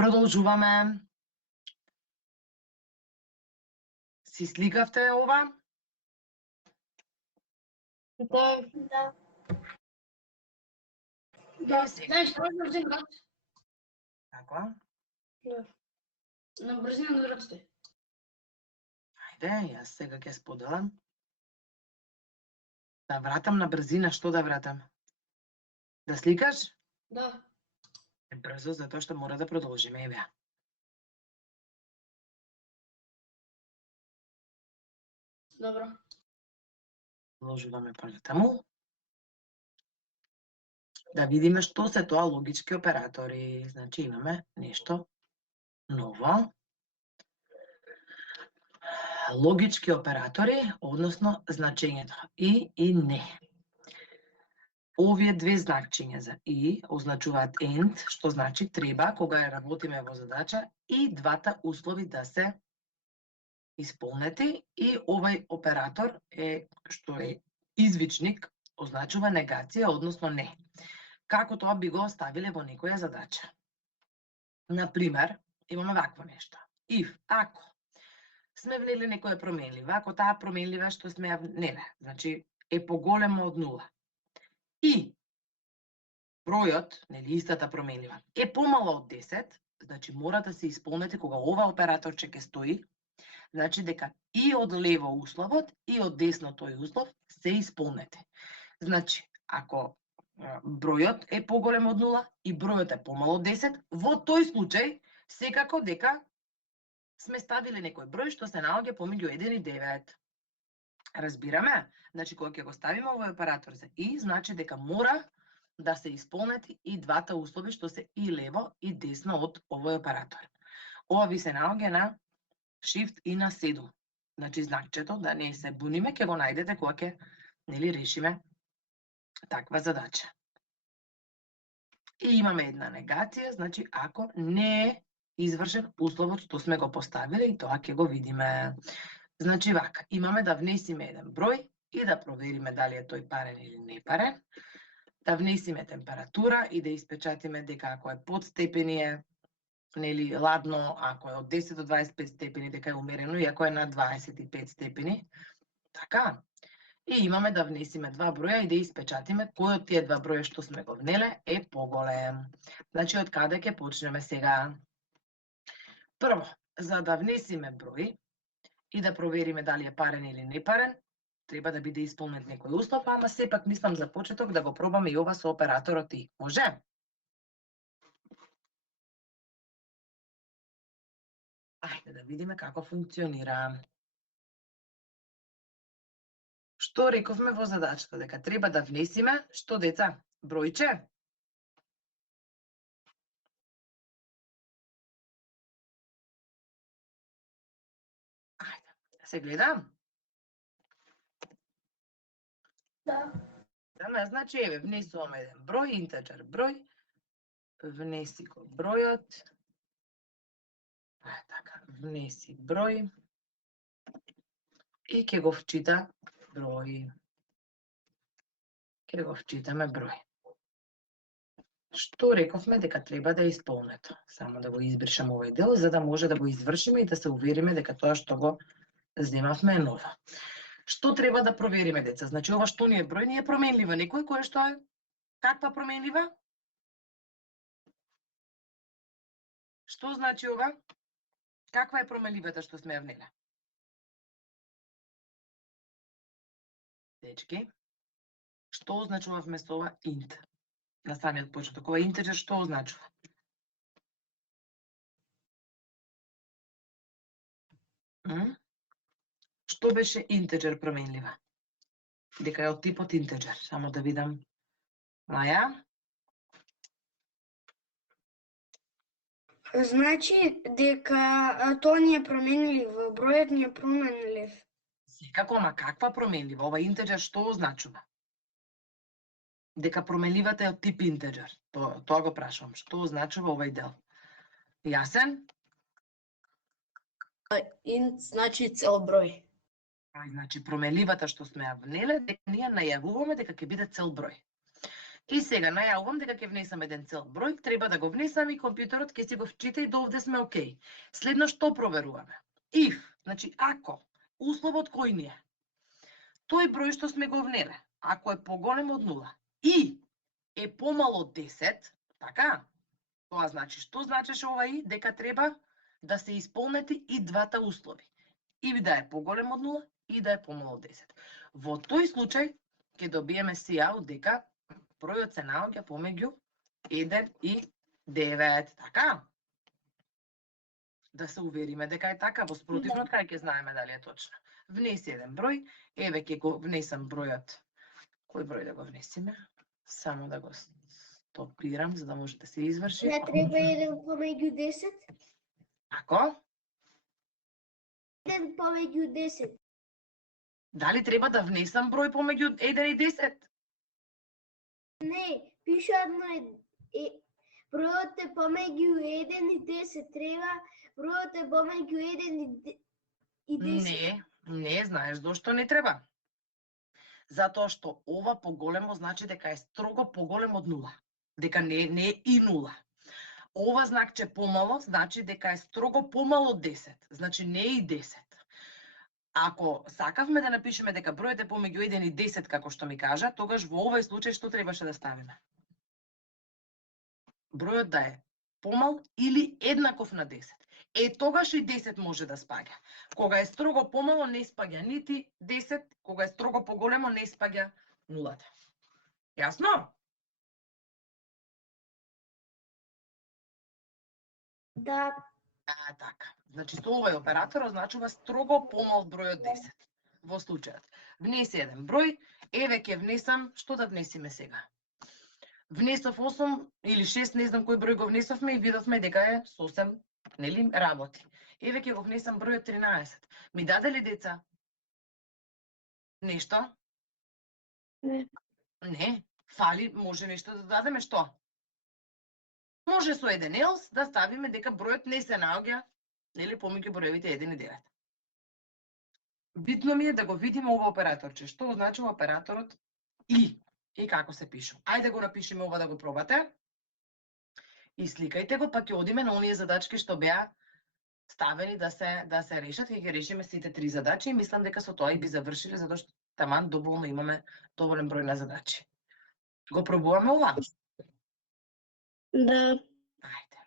Продолжуваме. Си сликавте ова? Да. Знаеш, тоа е брзин рад. Така. На брзина на раците. Ајде, јас сега ќе споделам. Да вратам на брзина, што да вратам? Да сликаш? Да. Брзо, затоа што мора да продолжиме, еве. Добро. Продолжуваме понатаму. Да видиме што се тоа логички оператори. Значи имаме нешто ново. Логички оператори, односно значењето и не. Овие две значења за и означуваат and, што значи треба кога ја работиме во задача и двата услови да се исполнети, и овај оператор што е извичник, означува негација, односно не. Како тоа би го оставиле во некоја задача? Например, имаме вакво нешто. If, ако сме внели некоја променлива, ако таа променлива што сме ја внеле, значи е поголема од 0. И бројот, нели истата променлива, е помало од 10, значи мора да се исполнети кога ова операторче ќе стои, значи дека и од лево условот и од десно тој услов се исполнети. Значи, ако бројот е поголем од 0 и бројот е помало од 10, во тој случај секако дека сме ставиле некој број што се наоѓа помеѓу 1 и 9. Разбираме? Значи, кога ќе го ставиме овој оператор за и, значи дека мора да се исполнети и двата услови што се и лево и десно од овој оператор. Ова ви се наоѓа на Shift и на 7. Значи, знакчето, да не се буниме, ќе го најдете кога ќе, нели, решиме таква задача. И имаме една негација, значи ако не е извршен условот што сме го поставиле, и тоа ќе го видиме. Значи вака, имаме да внесиме еден број и да провериме дали е тој парен или не парен, да внесиме температура и да испечатиме дека ако е под степени е, нели, ладно, ако е од 10 до 25 степени дека е умерено, и ако е над 25 степени, така. И имаме да внесиме два броја и да испечатиме кој од тие два броја што сме го внеле е поголем. Значи, од каде ќе почнеме сега? Прво, за да внесиме број и да провериме дали е парен или не парен, треба да биде исполнет некој услов, ама сепак мислам за почеток да го пробаме и ова со операторот и. Може? Ајде да видиме како функционира. Што рековме во задачата? Дека треба да внесиме, што деца? Бројче? Ајде, се гледам. Да. Значи, еве, внесуваме еден број, интеџер број, внеси го бројот, така, внеси број и ќе го вчита број. Ќе го вчитаме број. Што рековме дека треба да е исполнето? Само да го избришам овој дел, за да може да го извршиме и да се увериме дека тоа што го земавме е ново. Што треба да провериме, деца? Значи, ова што ни е број, ни е променлива. Некој кој што е? Каква променлива? Што значи ова? Каква е променливата што сме ја внеле? Дечки, што означува вместо ова int? На самиот почеток, ова интеџер што означува? Што беше интеџер променлива? Дека е од типот интеџер. Само да видам. Маја? Значи дека тоа ни е променлив, бројот ни е променлив. Секако, ама каква променлива? Ова интеџер што означува? Дека променливата е од тип интеџер. Тоа го прашувам. Што означува овај дел? Јасен? Int значи цел број. Значи променливата што сме ја внеле, дека ние најавуваме дека ќе биде цел број. И сега најавувам дека ќе внесам еден цел број, треба да го внесам и компјутерот ќе си го вчита и до овде сме окей. Следно што проверуваме? If, значи ако, условот кој ни е? Тој број што сме го внеле, ако е поголем од 0 и е помало од 10, така? Тоа значи, што значеше ова и? Дека треба да се исполнети и двата услови. И да е поголем од 0 и да е помало од 10. Во тој случај ќе добиеме сеа дека бројот се наоѓа помеѓу 1 и 9, така? Да се увериме дека е така, во спротивно кај ќе знаеме дали е точно. Внеси еден број, еве ќе го внесам бројот. Кој број да го внесиме? Само да го стопирам за да може да се изврши. Не треба еден помеѓу 10? Ако? Еден помеѓу 10. Дали треба да внесам број помеѓу 1 и 10? Не, пише бројот е помеѓу 1 и 10. Треба бројот е помеѓу 1 и 10. Не, знаеш зошто не треба? Затоа што ова поголемо значи дека е строго поголем од 0. Дека не е и 0. Ова знакче помало значи дека е строго помало од 10. Значи не е и 10. Ако сакавме да напишеме дека бројот е помеѓу 1 и 10, како што ми кажа, тогаш во овој случај што требаше да ставиме? Бројот да е помал или еднаков на 10. Тогаш и 10 може да спаѓа. Кога е строго помало не спаѓа нити 10, кога е строго поголемо не спаѓа нулата. Јасно? Да. Така. Значи со овој оператор означува строго помал број од 10. Во случајот. Внеси еден број, еве ќе внесам, што да внесиме сега? Внесов 8 или 6, не знам кој број го внесовме и видовме дека е сосем, нели, работи. Еве ќе го внесам бројот 13. Ми даде ли деца? Нешто? Не. Фали, може нешто да дадеме, што? Може со еден елс да ставиме дека бројот не се наоѓа, нели, помеѓу броевите 1 и 9. Битно ми е да го видиме ова операторче. Што означува операторот и како се пише. Ајде го напишеме ова да го пробате. И сликајте го, па ќе одиме на оние задачки што беа ставени да се решат и ќе решиме сите три задачи и мислам дека со тоа и би завршиле затоа што таман доволно имаме доволен број на задачи. Го пробуваме ова? Да. Ајде.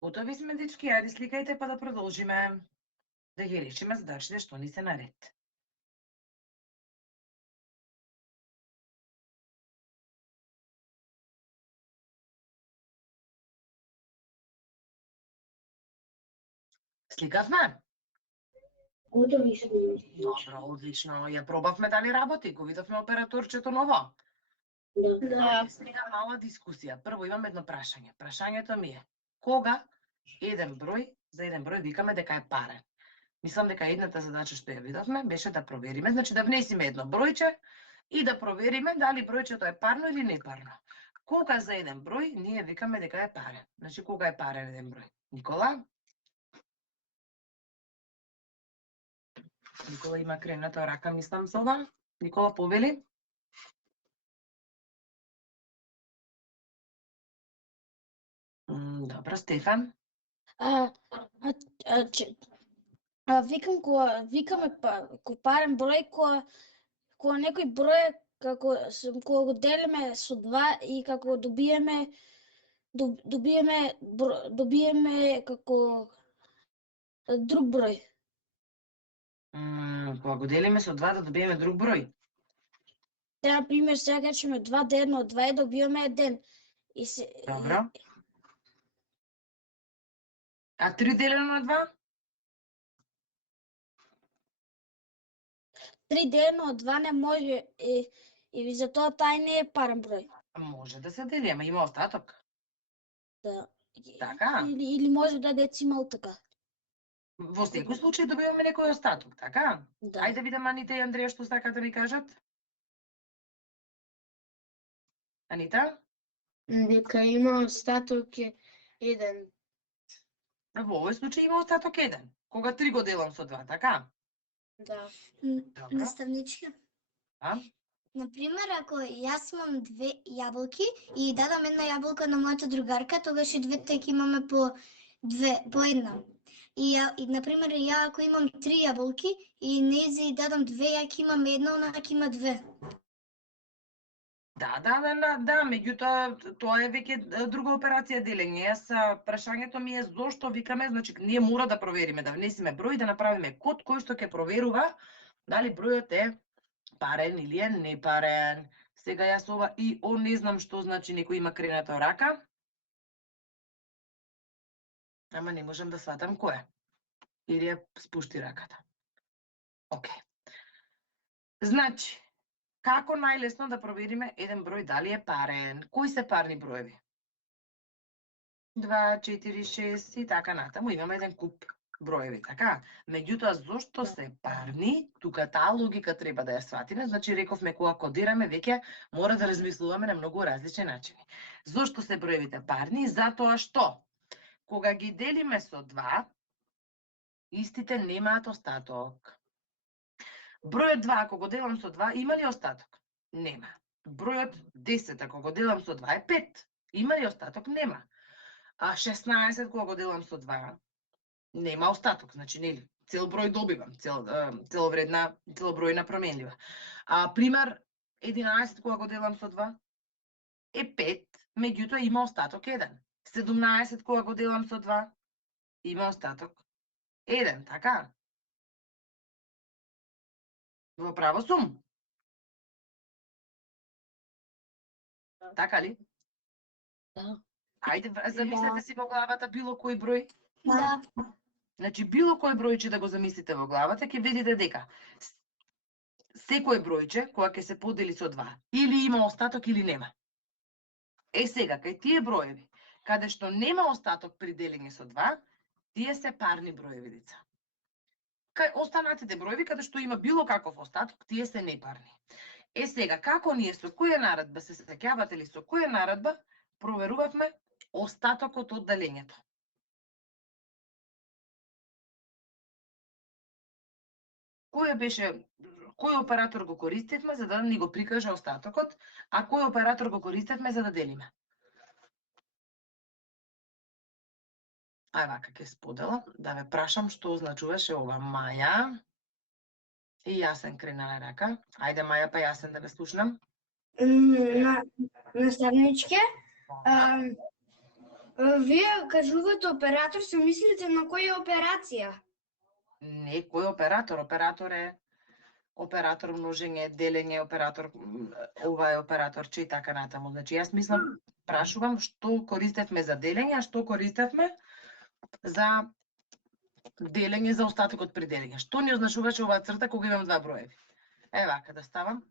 Готови сме, дечки, ајде сликајте па да продолжиме. Да ги решиме задачите што ни се наред. сликавме? Готови сме. Добро, одлично. Ја пробавме дали работи, го видовме операторчето ново. Да. Сега мала дискусија. Прво имам едно прашање. Прашањето ми е: кога еден број за еден број викаме дека е парен? Мислам дека едната задача што ја видовме беше да провериме, значи да внесиме едно бројче и да провериме дали бројчето е парно или не парно. Кога за еден број ние викаме дека е парен? Значи кога е парен еден број? Никола? Никола има кренато рака, мислам за ова. Никола повели? Добро, Стефан? Викаме парен број кога некој број кога го делиме со 2 и како добиеме како друг број. Кога го делиме со 2 да добиеме друг број. Да, например, сега речеме 2 дено од 2 и добиваме 1. Добро. А 3 делено на 2? 3 делено од 2 не може и затоа тај не е парен број. Може да се дели, ама има остаток. Да. Така? Или може да децимал така. Во секој случај добиваме некој остаток, така? Да. Ајде да видам Анита и Андреја што сакаат да ми кажат. Анита? Дека има остаток е 1. Во овој случај има остаток 1. Кога 3 го делам со 2, така? Да. Добро. Наставничка. А? Например, ако јас имам 2 јаболки и дадам една јаболка на мојата другарка, тогаш и двете ќе имаме по една. И например, ја ако имам 3 јаболки и нејзи дадам 2, ја ќе имам една, она ќе има 2. Да, меѓутоа тоа е веќе друга операција делење. Прашањето ми е зошто викаме, значи ние мора да провериме, да внесеме број, да направиме код кој што ќе проверува дали бројот е парен или е непарен. Сега јас ова и не знам што значи некој има кренато рака. Ама не можам да сватам кој е. Или ја спушти раката. Океј. Значи, како најлесно да провериме еден број дали е парен? Кои се парни броеви? 2, 4, 6 и така натаму. Имаме еден куп броеви, така? Меѓутоа, зошто се парни? Тука таа логика треба да ја сватиме. Значи, рековме, кога кодираме, веќе мора да размислуваме на многу различни начини. Зошто се броевите парни? Затоа што, кога ги делиме со 2, истите немаат остаток. Бројот 2, ако го делам со 2, има ли остаток? Нема. Бројот 10, ако го делам со 2, е 5. Има ли остаток? Нема. А 16, кога го делам со 2, нема остаток. Значи, нели, цел број добивам, целобројна променлива. Пример, 11, кога го делам со 2, е 5, меѓутоа има остаток 1. 17, кога го делам со 2, има остаток 1, така? Во право сум. Така ли? Да. Ајде, замислете си во главата било кој број. Да. Значи, било кој бројче да го замислите во главата, ќе видите дека секој бројче, кога ќе се подели со 2, или има остаток или нема. Сега, кај тие броеви, каде што нема остаток при делење со 2, тие се парни броеви, деца. Кај останатите броеви, каде што има било каков остаток, тие се непарни. Сега, како ние со која наредба, се сеќавате ли со која наредба, проверувавме остатокот од делењето? Кој оператор го користевме за да ни го прикаже остатокот, а кој оператор го користевме за да делиме? Вака ќе споделам, да ве прашам што означуваше ова. Маја и Јасен крена рака. Ајде, Маја, па Јасен да ве слушнам. Наставничке, вие кажувате оператор, се мислите на која операција? Не, кој оператор? Оператор е оператор множење, делење, оператор, ова е операторче и така натаму. Значи, јас мислам, прашувам што користевме за делење, а што користевме за делење за остатокот при делење. Што ни означуваше оваа црта кога имам два броеви? Е вака да ставам.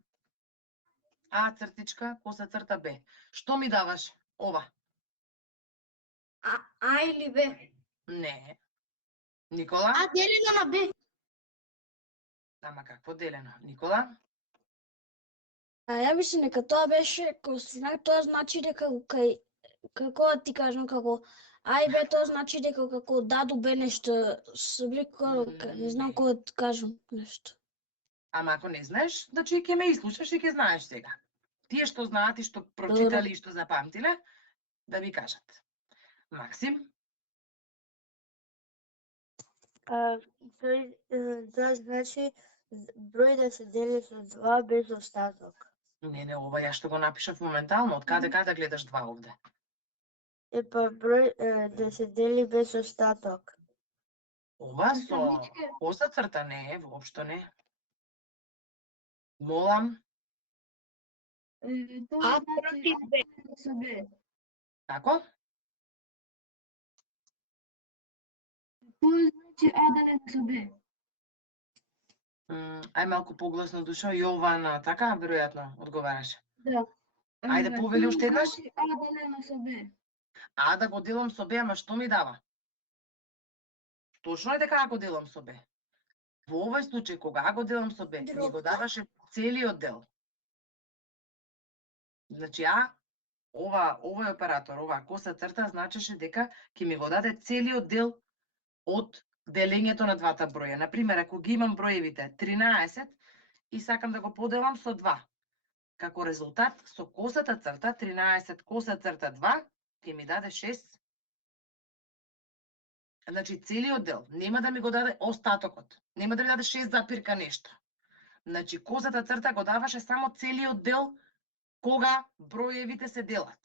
А цртичка, коса црта Б. Што ми даваш ова? А или Б? Не. Никола? А делено на Б. Ама какво делено? Никола? А ја мислам дека тоа беше знак, тоа значи дека како да ти кажам, како А и Б, тоа значи дека како даду Б нешто, не знам како да ти кажам нешто. Ама ако не знаеш, значи ќе ме изслушаш и ќе знаеш сега. Тие што знаат и што прочитали и што запамтиле, да ми кажат. Максим? Тоа значи број да се дели со 2 без остаток. Не, ова ја што го напишав моментално. Од каде гледаш 2 овде? Па број да се дели без остаток. Ова со коса црта не е, воопшто не. Молам. А против Б со Б. Како? Тоа значи А делено со Б. Ај малку погласно душа, Јована, така веројатно одговараше. Да. Ајде повели уште еднаш. А делено со Б. А да го делам со Б, ама што ми дава? Точно е дека го делам со Б. Во овој случај, кога го делам со Б, ми го даваше целиот дел. Значи, овој оператор, оваа коса црта, значеше дека ќе ми го даде целиот дел од делењето на двата броја. Например, ако ги имам броевите 13 и сакам да го поделам со 2. Како резултат, со косата црта, 13 коса црта 2, ќе ми даде 6. Значи, целиот дел. Нема да ми го даде остатокот. Нема да ми даде 6 запирка нешто. Значи, косата црта го даваше само целиот дел кога броевите се делат.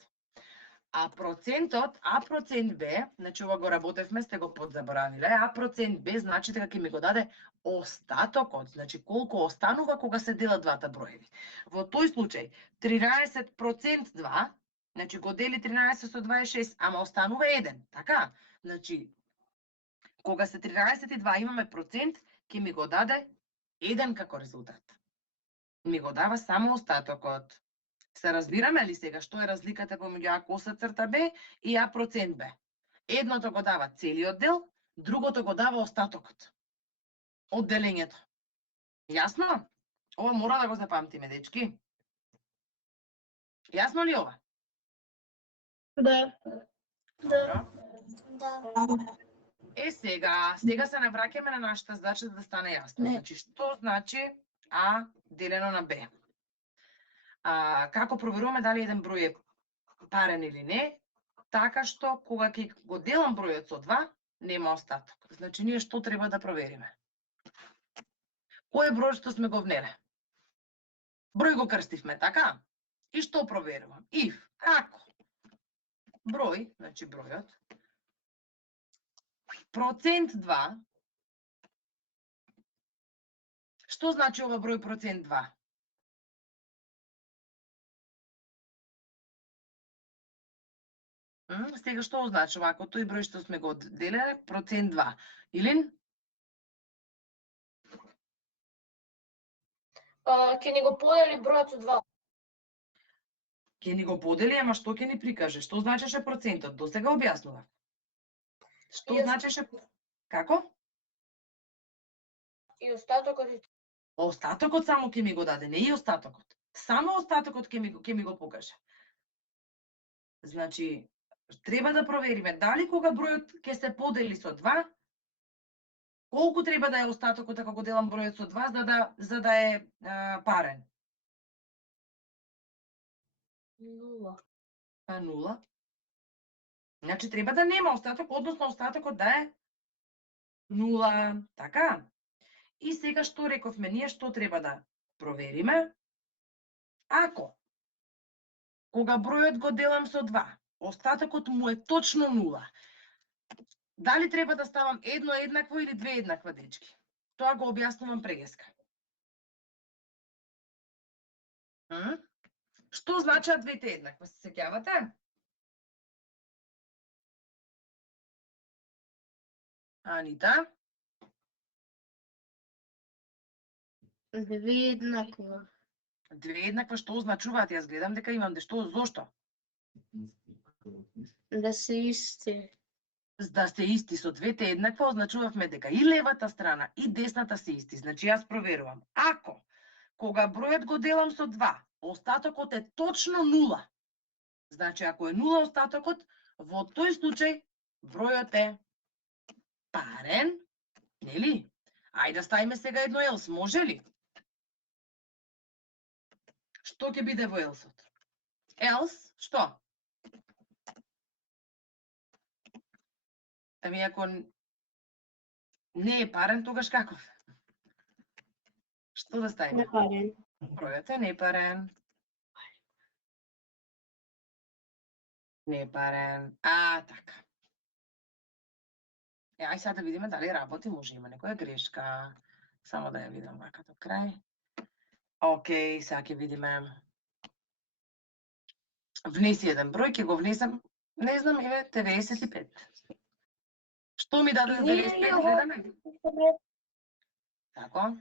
А процентот, А процент Б, значи ова го работевме, сте го подзаборавиле, А процент Б значи дека ќе ми го даде остатокот, значи колку останува кога се делат двата броеви. Во тој случај, 13% 2, значи го дели 13 со 26, ама останува 1, така? Значи, кога се 32 имаме процент, ќе ми го даде 1 како резултат. Ми го дава само остатокот. Се разбираме ли сега што е разликата помеѓу А коса црта Б и А процент Б? Едното го дава целиот дел, другото го дава остатокот од делењето. Јасно? Ова мора да го запамтиме, дечки. Јасно ли ова? Да. Да. Сега се навраќаме на нашата задача да стане јасно. Значи, што значи А делено на Б? Како проверуваме дали еден број е парен или не? Така што кога ќе го делам бројот со 2, нема остаток. Значи, ние што треба да провериме? Кој е број што сме го внеле? Број го крстивме, така? И што проверувам? If, ако број, значи бројот, процент 2, што значи ова број процент 2? Сега што означува ако тој број што сме го делеле процент 2? Илин? Ќе ни го подели бројот со 2. Ќе ни го подели, ама што ќе ни прикаже? Што значеше процентот? До сега објаснува. Што значеше? Како? И остатокот е... Остатокот само ќе ми го даде, не и остатокот. Само остатокот ќе ми го покаже. Значи, треба да провериме дали кога бројот ќе се подели со 2, колку треба да е остатокот ако го делам бројот со 2 за да е парен? 0. 0. Значи треба да нема остаток, односно остатокот да е 0, така? И сега што рековме ние, што треба да провериме? Ако кога бројот го делам со 2, остатокот му е точно 0, дали треба да ставам едно еднакво или две еднаква, дечки? Тоа го објаснувам преска. Што значат двете еднаква, се сеќавате? Анита? 2 еднакво. 2 еднаква што означуваат? Јас гледам дека имам што, зошто? Да се исти. Да се исти со двете еднаква означувавме дека и левата страна и десната се исти. Значи јас проверувам. Ако кога бројот го делам со 2, остатокот е точно 0. Значи ако е 0 остатокот, во тој случај бројот е парен, нели? Ајде да ставиме сега едно елс, може ли? Што ќе биде во елсот? Елс, што? Ами ако не е парен, тогаш каков? Што да ставиме? Непарен. Бројот е непарен. Непарен. Така. Ај сега да видиме дали работи, може има некоја грешка. Само да ја видам вака до крај. Океј, сега ќе видиме. Внеси еден број, ќе го внесам, не знам, еве, 95. Што ми даде 95, гледаме? Тако?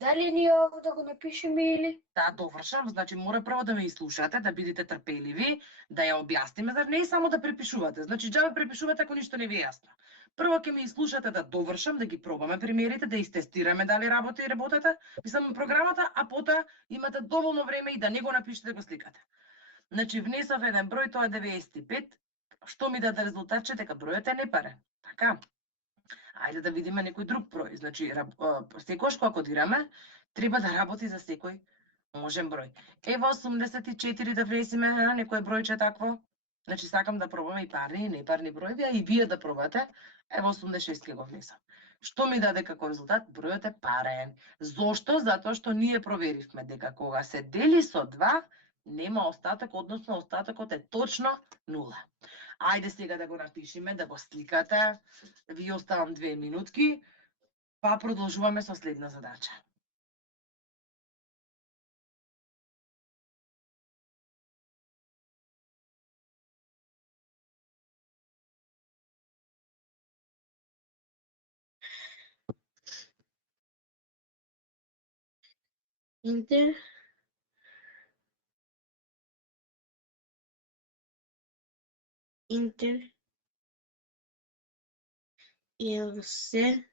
Дали ние ово да го напишеме или? Да, довршам, значи мора прво да ме изслушате, да бидете трпеливи, да ја објасниме, за не само да препишувате. Значи џабе препишувате ако ништо не ви е јасно. Прво ќе ме изслушате да довршам, да ги пробаме примерите, да истестираме дали работи и работата, мислам програмата, а потоа имате доволно време и да не го напишете, да го сликате. Значи внесов еден број, тоа е 95, што ми даде резултатче дека бројот е непарен. Така. Ајде да видиме некој друг број. Значи, секогаш кога кодираме, треба да работи за секој можен број. Ево 84 да внесиме некој бројче такво. Значи, сакам да пробаме и парни и непарни бројви, а и вие да пробате. Ево 86 ќе го внесам. Што ми даде како резултат? Бројот е парен. Зошто? Затоа што ние проверивме дека кога се дели со 2, нема остаток, односно остатокот е точно 0. Ајде сега да го напишеме, да го сликате. Ви оставам 2 минутки, па продолжуваме со следна задача. Интер. Интер. Елсе.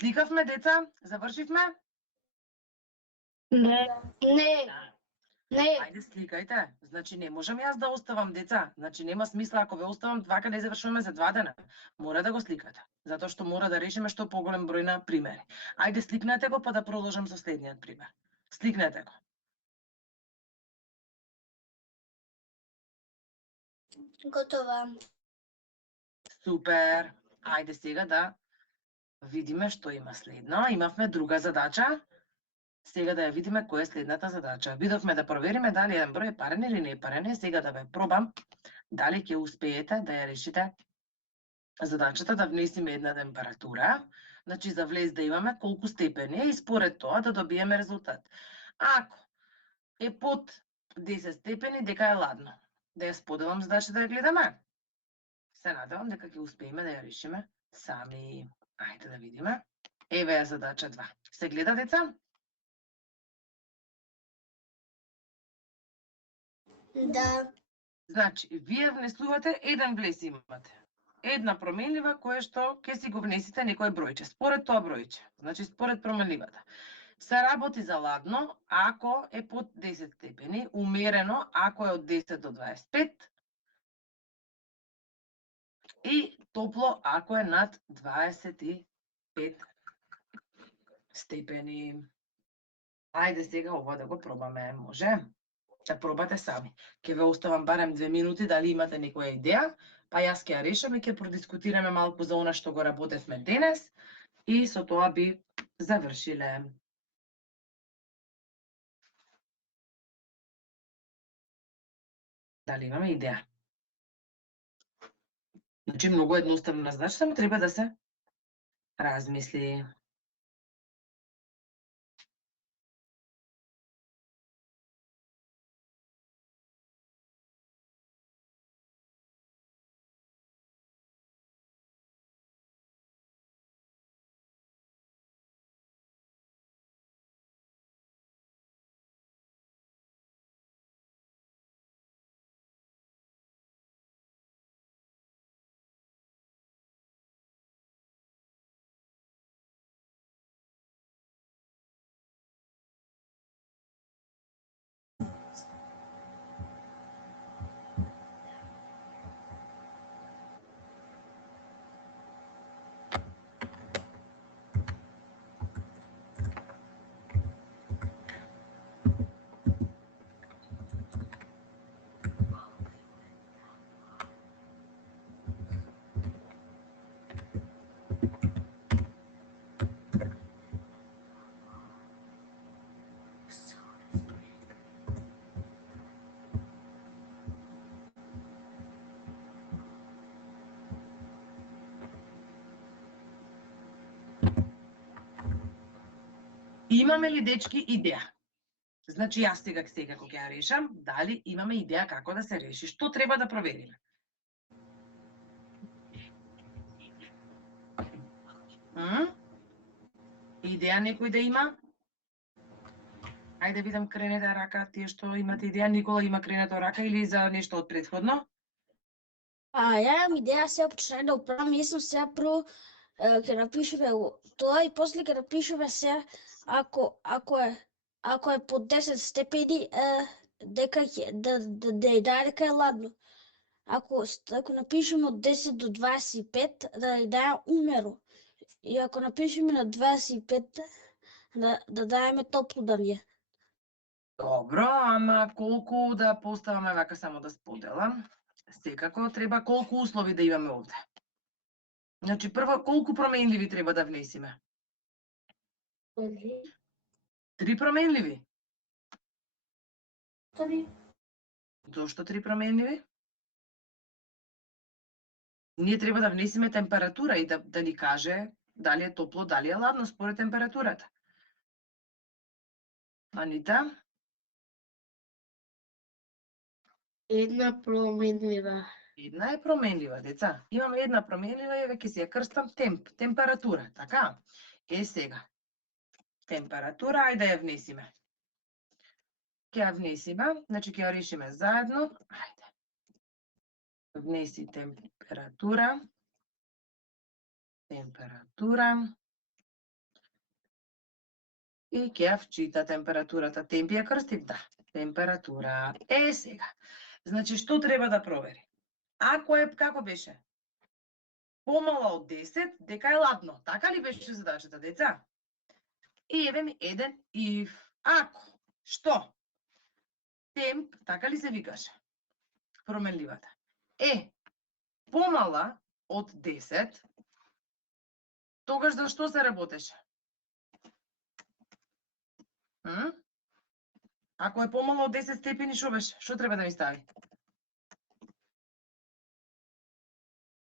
Сликавме, деца? Завршивме? Не. Не. Ајде сликајте. Значи не можам јас да оставам, деца. Значи нема смисла ако ве оставам, вака не завршуваме за 2 дена. Мора да го сликате. Затоа што мора да решиме што поголем број на примери. Ајде сликнете го па да продолжам со следниот пример. Сликнете го. Готова. Супер. Ајде сега да видиме што има следно. Имавме друга задача. Сега да ја видиме која е следната задача. Видовме да провериме дали еден број е парен или не е парен. Сега да ве пробам дали ќе успеете да ја решите задачата, да внесиме една температура. Значи за влез да имаме колку степени и според тоа да добиеме резултат. Ако е под 10 степени дека е ладно. Да ја споделам задача да ја гледаме. Се надевам дека ќе успееме да ја решиме сами. Ајде да видиме. Еве ја задача 2. Се гледа, деца? Да. Значи, вие внесувате еден влез имате. Една променлива која што ќе си го внесите некој бројче. Според тоа бројче, значи според променливата. Се работи за ладно ако е под 10 степени, умерено ако е од 10 до 25 и топло ако е над 25 степени. Ајде сега ова да го пробаме, може? Да пробате сами. Ќе ве оставам барем 2 минути, дали имате некоја идеја, па јас ќе ја решам и ќе продискутираме малку за она што го работевме денес и со тоа би завршиле. Дали имаме идеја? Значи, многу едноставна задача, само треба да се размисли. Имаме ли, дечки, идеја? Значи, јас сега кога ќе ја решам, дали имаме идеја како да се реши? Што треба да провериме? Идеја некој да има? Ајде видам кренете рака, тие што имате идеја. Никола има кренето рака или за нешто од претходно? Ја имам идеја сега почнем да управам, јас сега прво ќе напишеме тоа и после ќе напишеме се ако е под 10 степени дека дека е ладно. Ако напишеме од 10 до 25 да даја умеро. И ако напишеме на 25 да даеме топло да ни е. Добро, ама колку да поставаме вака само да споделам? Секако треба колку услови да имаме овде. Значи, прво, колку променливи треба да внесиме? 3 променливи? 3. Зошто 3 променливи? Ние треба да внесиме температура и да ни каже дали е топло, дали е ладно според температурата. Анита? Една променлива. Една е променлива, деца. Имаме една променлива и веќе си ја крстам температура, така? Сега. Температура, ајде ја внесиме. Ќе ја внесиме, значи ќе ја решиме заедно. Ајде. Внеси температура. И ќе ја вчита температурата. Темп ја крстив, да. Температура. Сега. Значи, што треба да провери? Ако е, како беше? Помала од 10, дека е ладно. Така ли беше задачата, деца? И еве ми еден if. Ако, што? Темп, така ли се викаше? Променливата. Помала од 10, тогаш за што се работеше? Ако е помало од 10 степени, што беше? Што треба да ми стави?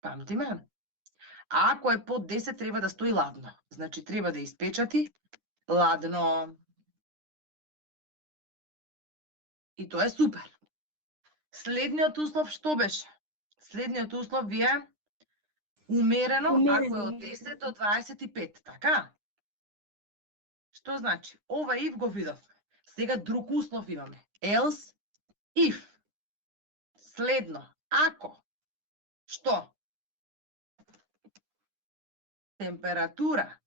Памтиме? Ако е под 10, треба да стои ладно. Значи, треба да испечати ладно. И тоа е супер. Следниот услов што беше? Следниот услов ви е умерено, ако е од 10 до 25, така? Што значи? Ова if го видовме. Сега друг услов имаме. Else, if. Следно, ако. Што? Температура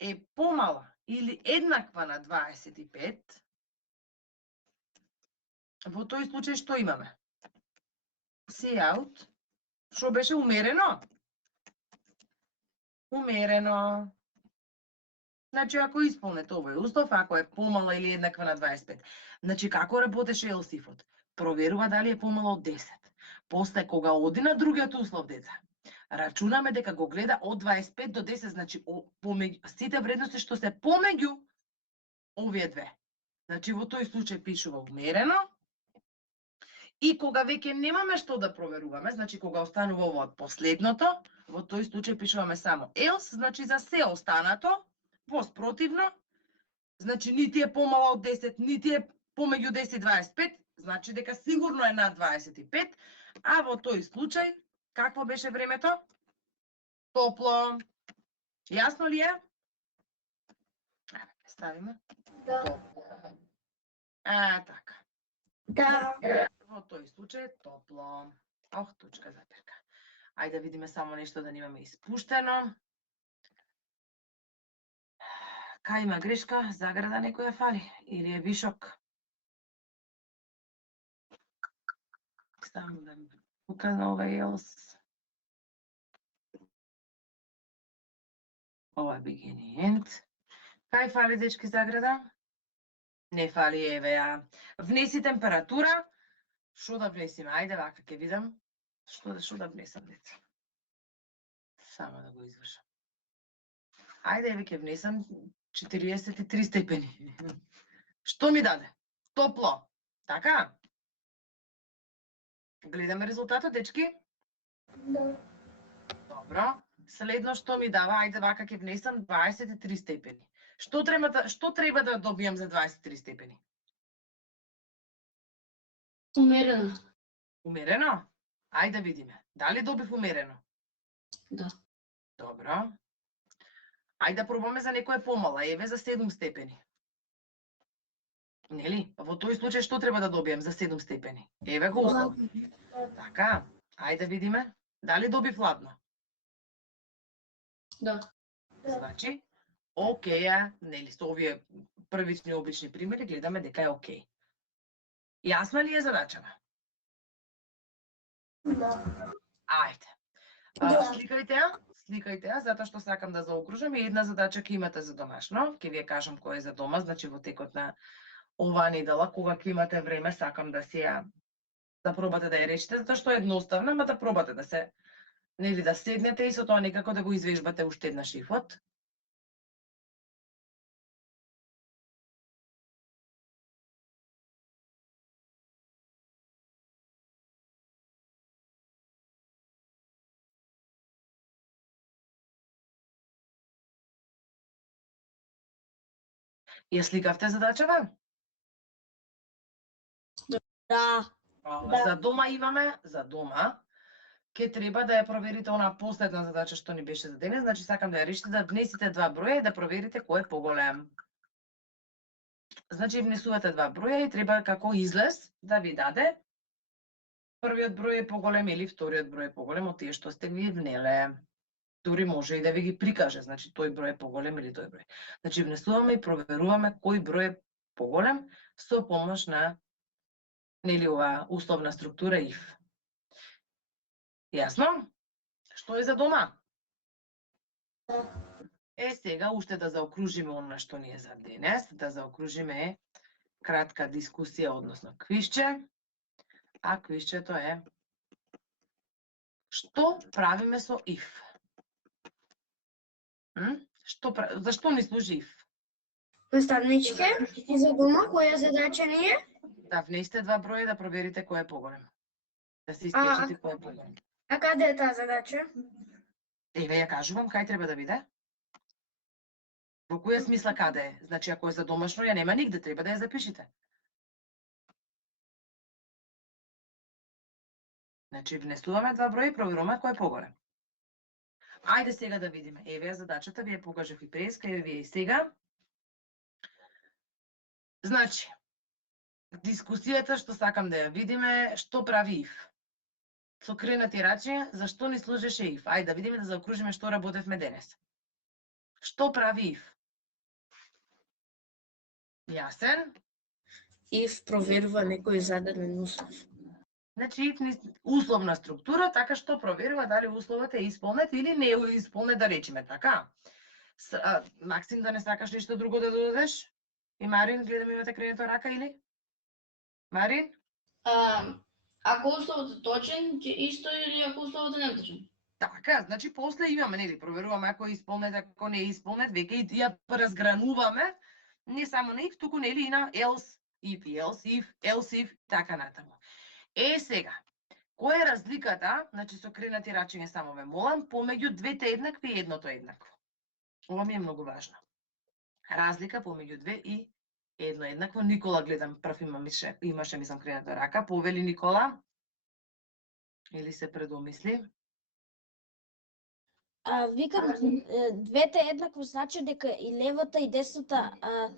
е помала или еднаква на 25, во тој случај што имаме? Say out. Што беше умерено? Умерено. Значи, ако исполнете овој услов, ако е помала или еднаква на 25. Значи, како работеше else-ифот? Проверува дали е помала од 10. После, кога оди на другиот услов, деца, рачунаме дека го гледа од 25 до 10, значи, сите вредности што се помеѓу овие две. Значи, во тој случај пишува умерено. И кога веќе немаме што да проверуваме, значи кога останува ова од последното, во тој случај пишуваме само else, значи за се останато, воспротивно, значи нити е помала од 10, нити е помеѓу 10 и 25, значи дека сигурно е над 25, а во тој случај, какво беше времето? Топло. Јасно ли е? Ставиме. Да. Така. Да. Во тој случај топло. Ох, точка запирка. Ајде да видиме само нешто да немаме испуштено. Кај има грешка? Заграда некоја фали? Или е вишок? Само да ми покажа овај else. Ова е beginning end. Кај фали, дечки, заграда? Не фали, еве ја. Внеси температура. Што да внесиме? Ајде вака ќе видам. Што да внесам, деца? Само да го извршам. Ајде, еве ќе внесам 43 степени. Што ми даде? Топло. Така? Гледаме резултатот, дечки? Да. Добро. Следно што ми дава? Ајде вака ќе внесам 23 степени. Што треба да добијам за 23 степени? Умерено. Умерено? Ајде да видиме. Дали добив умерено? Да. Добро. Ајде да пробаме за некоја помала. Еве за 7 степени. Нели? Во тој случај што треба да добијам за 7 степени? Еве го услов. Така. Ајде да видиме. Дали добив ладно? Да. Значи, окей е, нели, со овие првични обични примери гледаме дека е окей. Јасна ли е задачава? Да. Ајде. Сликајте ја, затоа што сакам да заокружам и една задача ќе имате за домашно. Ќе ви ја кажам која е за дома, значи во текот на оваа недела, кога ќе имате време, сакам да си ја да пробате да ја решите, затоа што е едноставна, ама да пробате да се, нели, да седнете и со тоа некако да го извежбате уште еднаш ифот. Ја сликавте задачава? Да. За дома имаме, за дома, ќе треба да ја проверите онаа последна задача што ни беше за денес, значи сакам да ја решите да внесите два броја и да проверите кој е поголем. Значи внесувате два броја и треба како излез да ви даде првиот број е поголем или вториот број е поголем од тие што сте ви внеле. Дури може и да ви ги прикаже, значи тој број е поголем или тој број. Значи внесуваме и проверуваме кој број е поголем со помош на, нели, ова условна структура if. Јасно? Што е за дома? Сега уште да заокружиме она што ни е за денес, да заокружиме кратка дискусија, односно квишче. А квишчето е што правиме со if? Зашто ни служи if? Наставничке, за дома која задача ни е? Да внесете два броја и да проверите кој е поголем. Да се испечете кој е поголем. А каде е таа задача? Еве ја кажувам, кај треба да биде? Во која смисла каде е? Значи, ако е за домашно, ја нема нигде, треба да ја запишете. Значи, внесуваме два броја и проверуваме кој е поголем. Ајде сега да видиме. Еве ја задачата, ви ја покажав и преска, еве ви и сега. Значи, дискусијата што сакам да ја видиме, што прави ив. Со кренати рачиња, зашто ни служеше ив? Ајде да видиме, да заокружиме што работевме денес. Што прави ив? Јасен? Ив проверува некој зададен услов. Значи, ив условна структура, така што проверува дали условот е исполнет или не е исполнет, да речеме, така? Максим, да не сакаш ништо друго да додадеш? И Марин, гледам имате кренето рака или? Марин? Ако условот е точен, ќе исто или ако условот е неточен? Така, значи после имаме, нели, проверуваме ако е исполнет, ако не е исполнет, веќе и ја разгрануваме не само на if, туку нели и на else if, така натаму. Сега, која е разликата, значи со кренати рачиња само ве молам, помеѓу двете еднакви и едното еднакво? Ова ми е многу важно. Разлика помеѓу две и едно еднакво. Никола, гледам, прв имаше мислам кренато рака. Повели Никола? Или се предомисли? Викам, двете еднакво значи дека и левата и десната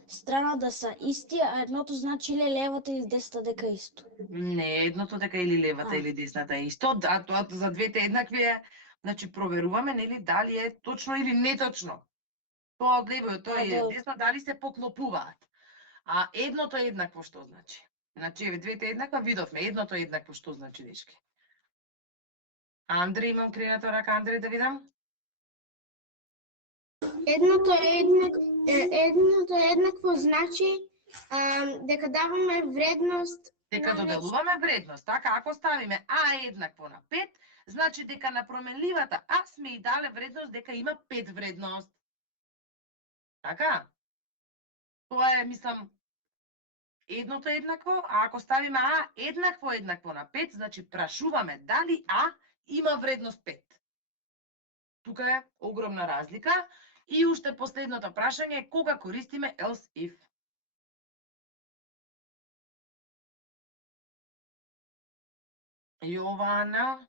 страна да се исти, а едното значи или левата и десната дека е исто. Не, едното дека или левата или десната е исто, а тоа за двете еднакви е, значи проверуваме нели дали е точно или неточно. Тоа од лево и тоа е десно, дали се поклопуваат. А едното еднакво што значи? Значи, еве двете еднаква видовме, едното еднакво што значи, дечки? Андре, имам кренато рака, Андре, да видам. Едното еднакво значи дека даваме вредност. Дека доделуваме вредност, така, ако ставиме А еднакво на 5, значи дека на променливата А сме и дале вредност дека има 5 вредност. Така? Тоа е, мислам, едното еднакво, а ако ставиме А еднакво на 5, значи прашуваме дали А има вредност 5. Тука е огромна разлика. И уште последното прашање е кога користиме else if. Јована,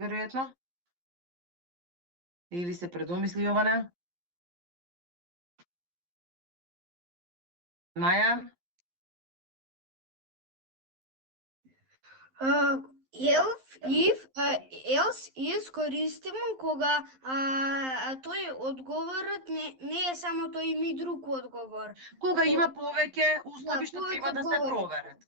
веројатно? Или се предомисли Јована? Маја? Else if користимо кога тој одговорот не е само тој, има и друг одговор. Кога има повеќе услови што треба да се проверат.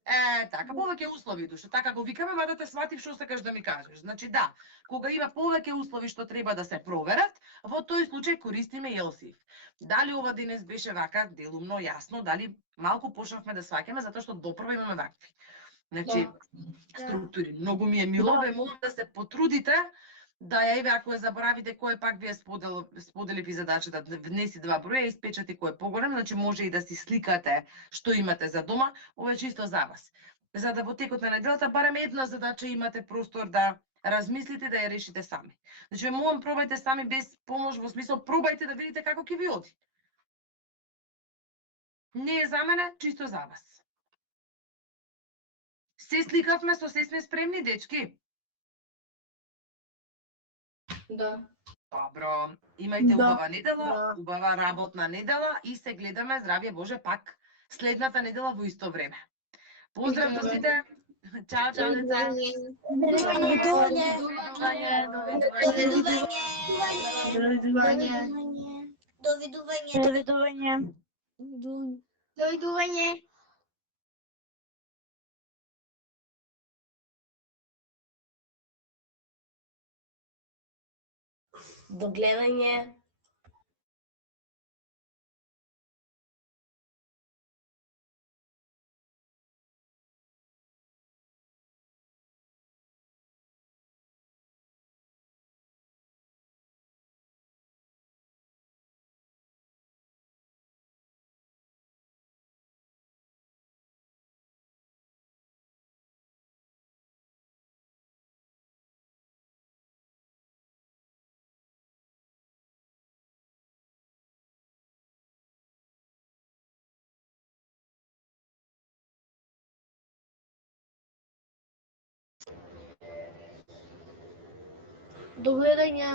Така, повеќе услови, душа. Така го викаме, мада те сватив што сакаш да ми кажеш. Значи да, кога има повеќе услови што треба да се проверат, во тој случај користиме else if. Дали ова денес беше вака делумно јасно, дали малку почнавме да сваќаме затоа што допрва имаме вакви. Значи, структури. Многу ми е мило, ве молам да се потрудите да ја, еве, ако ја заборавите кој пак ви е споделив и задачата, да внеси два броја и испечати кој е поголем, значи може и да си сликате што имате за дома, ова е чисто за вас. За да во текот на неделата барем една задача имате простор да размислите, да ја решите сами. Значи, ве молам, пробајте сами без помош, во смисол, пробајте да видите како ќе ви оди. Не е за мене, чисто за вас. Се сликавме, со се сме спремни, дечки? Да. Добро, имајте убава недела, убава работна недела и се гледаме, здравје Боже, пак следната недела во исто време. Поздрав до сите. Чао, чао, деца. Довидување. До гледање. До гледање.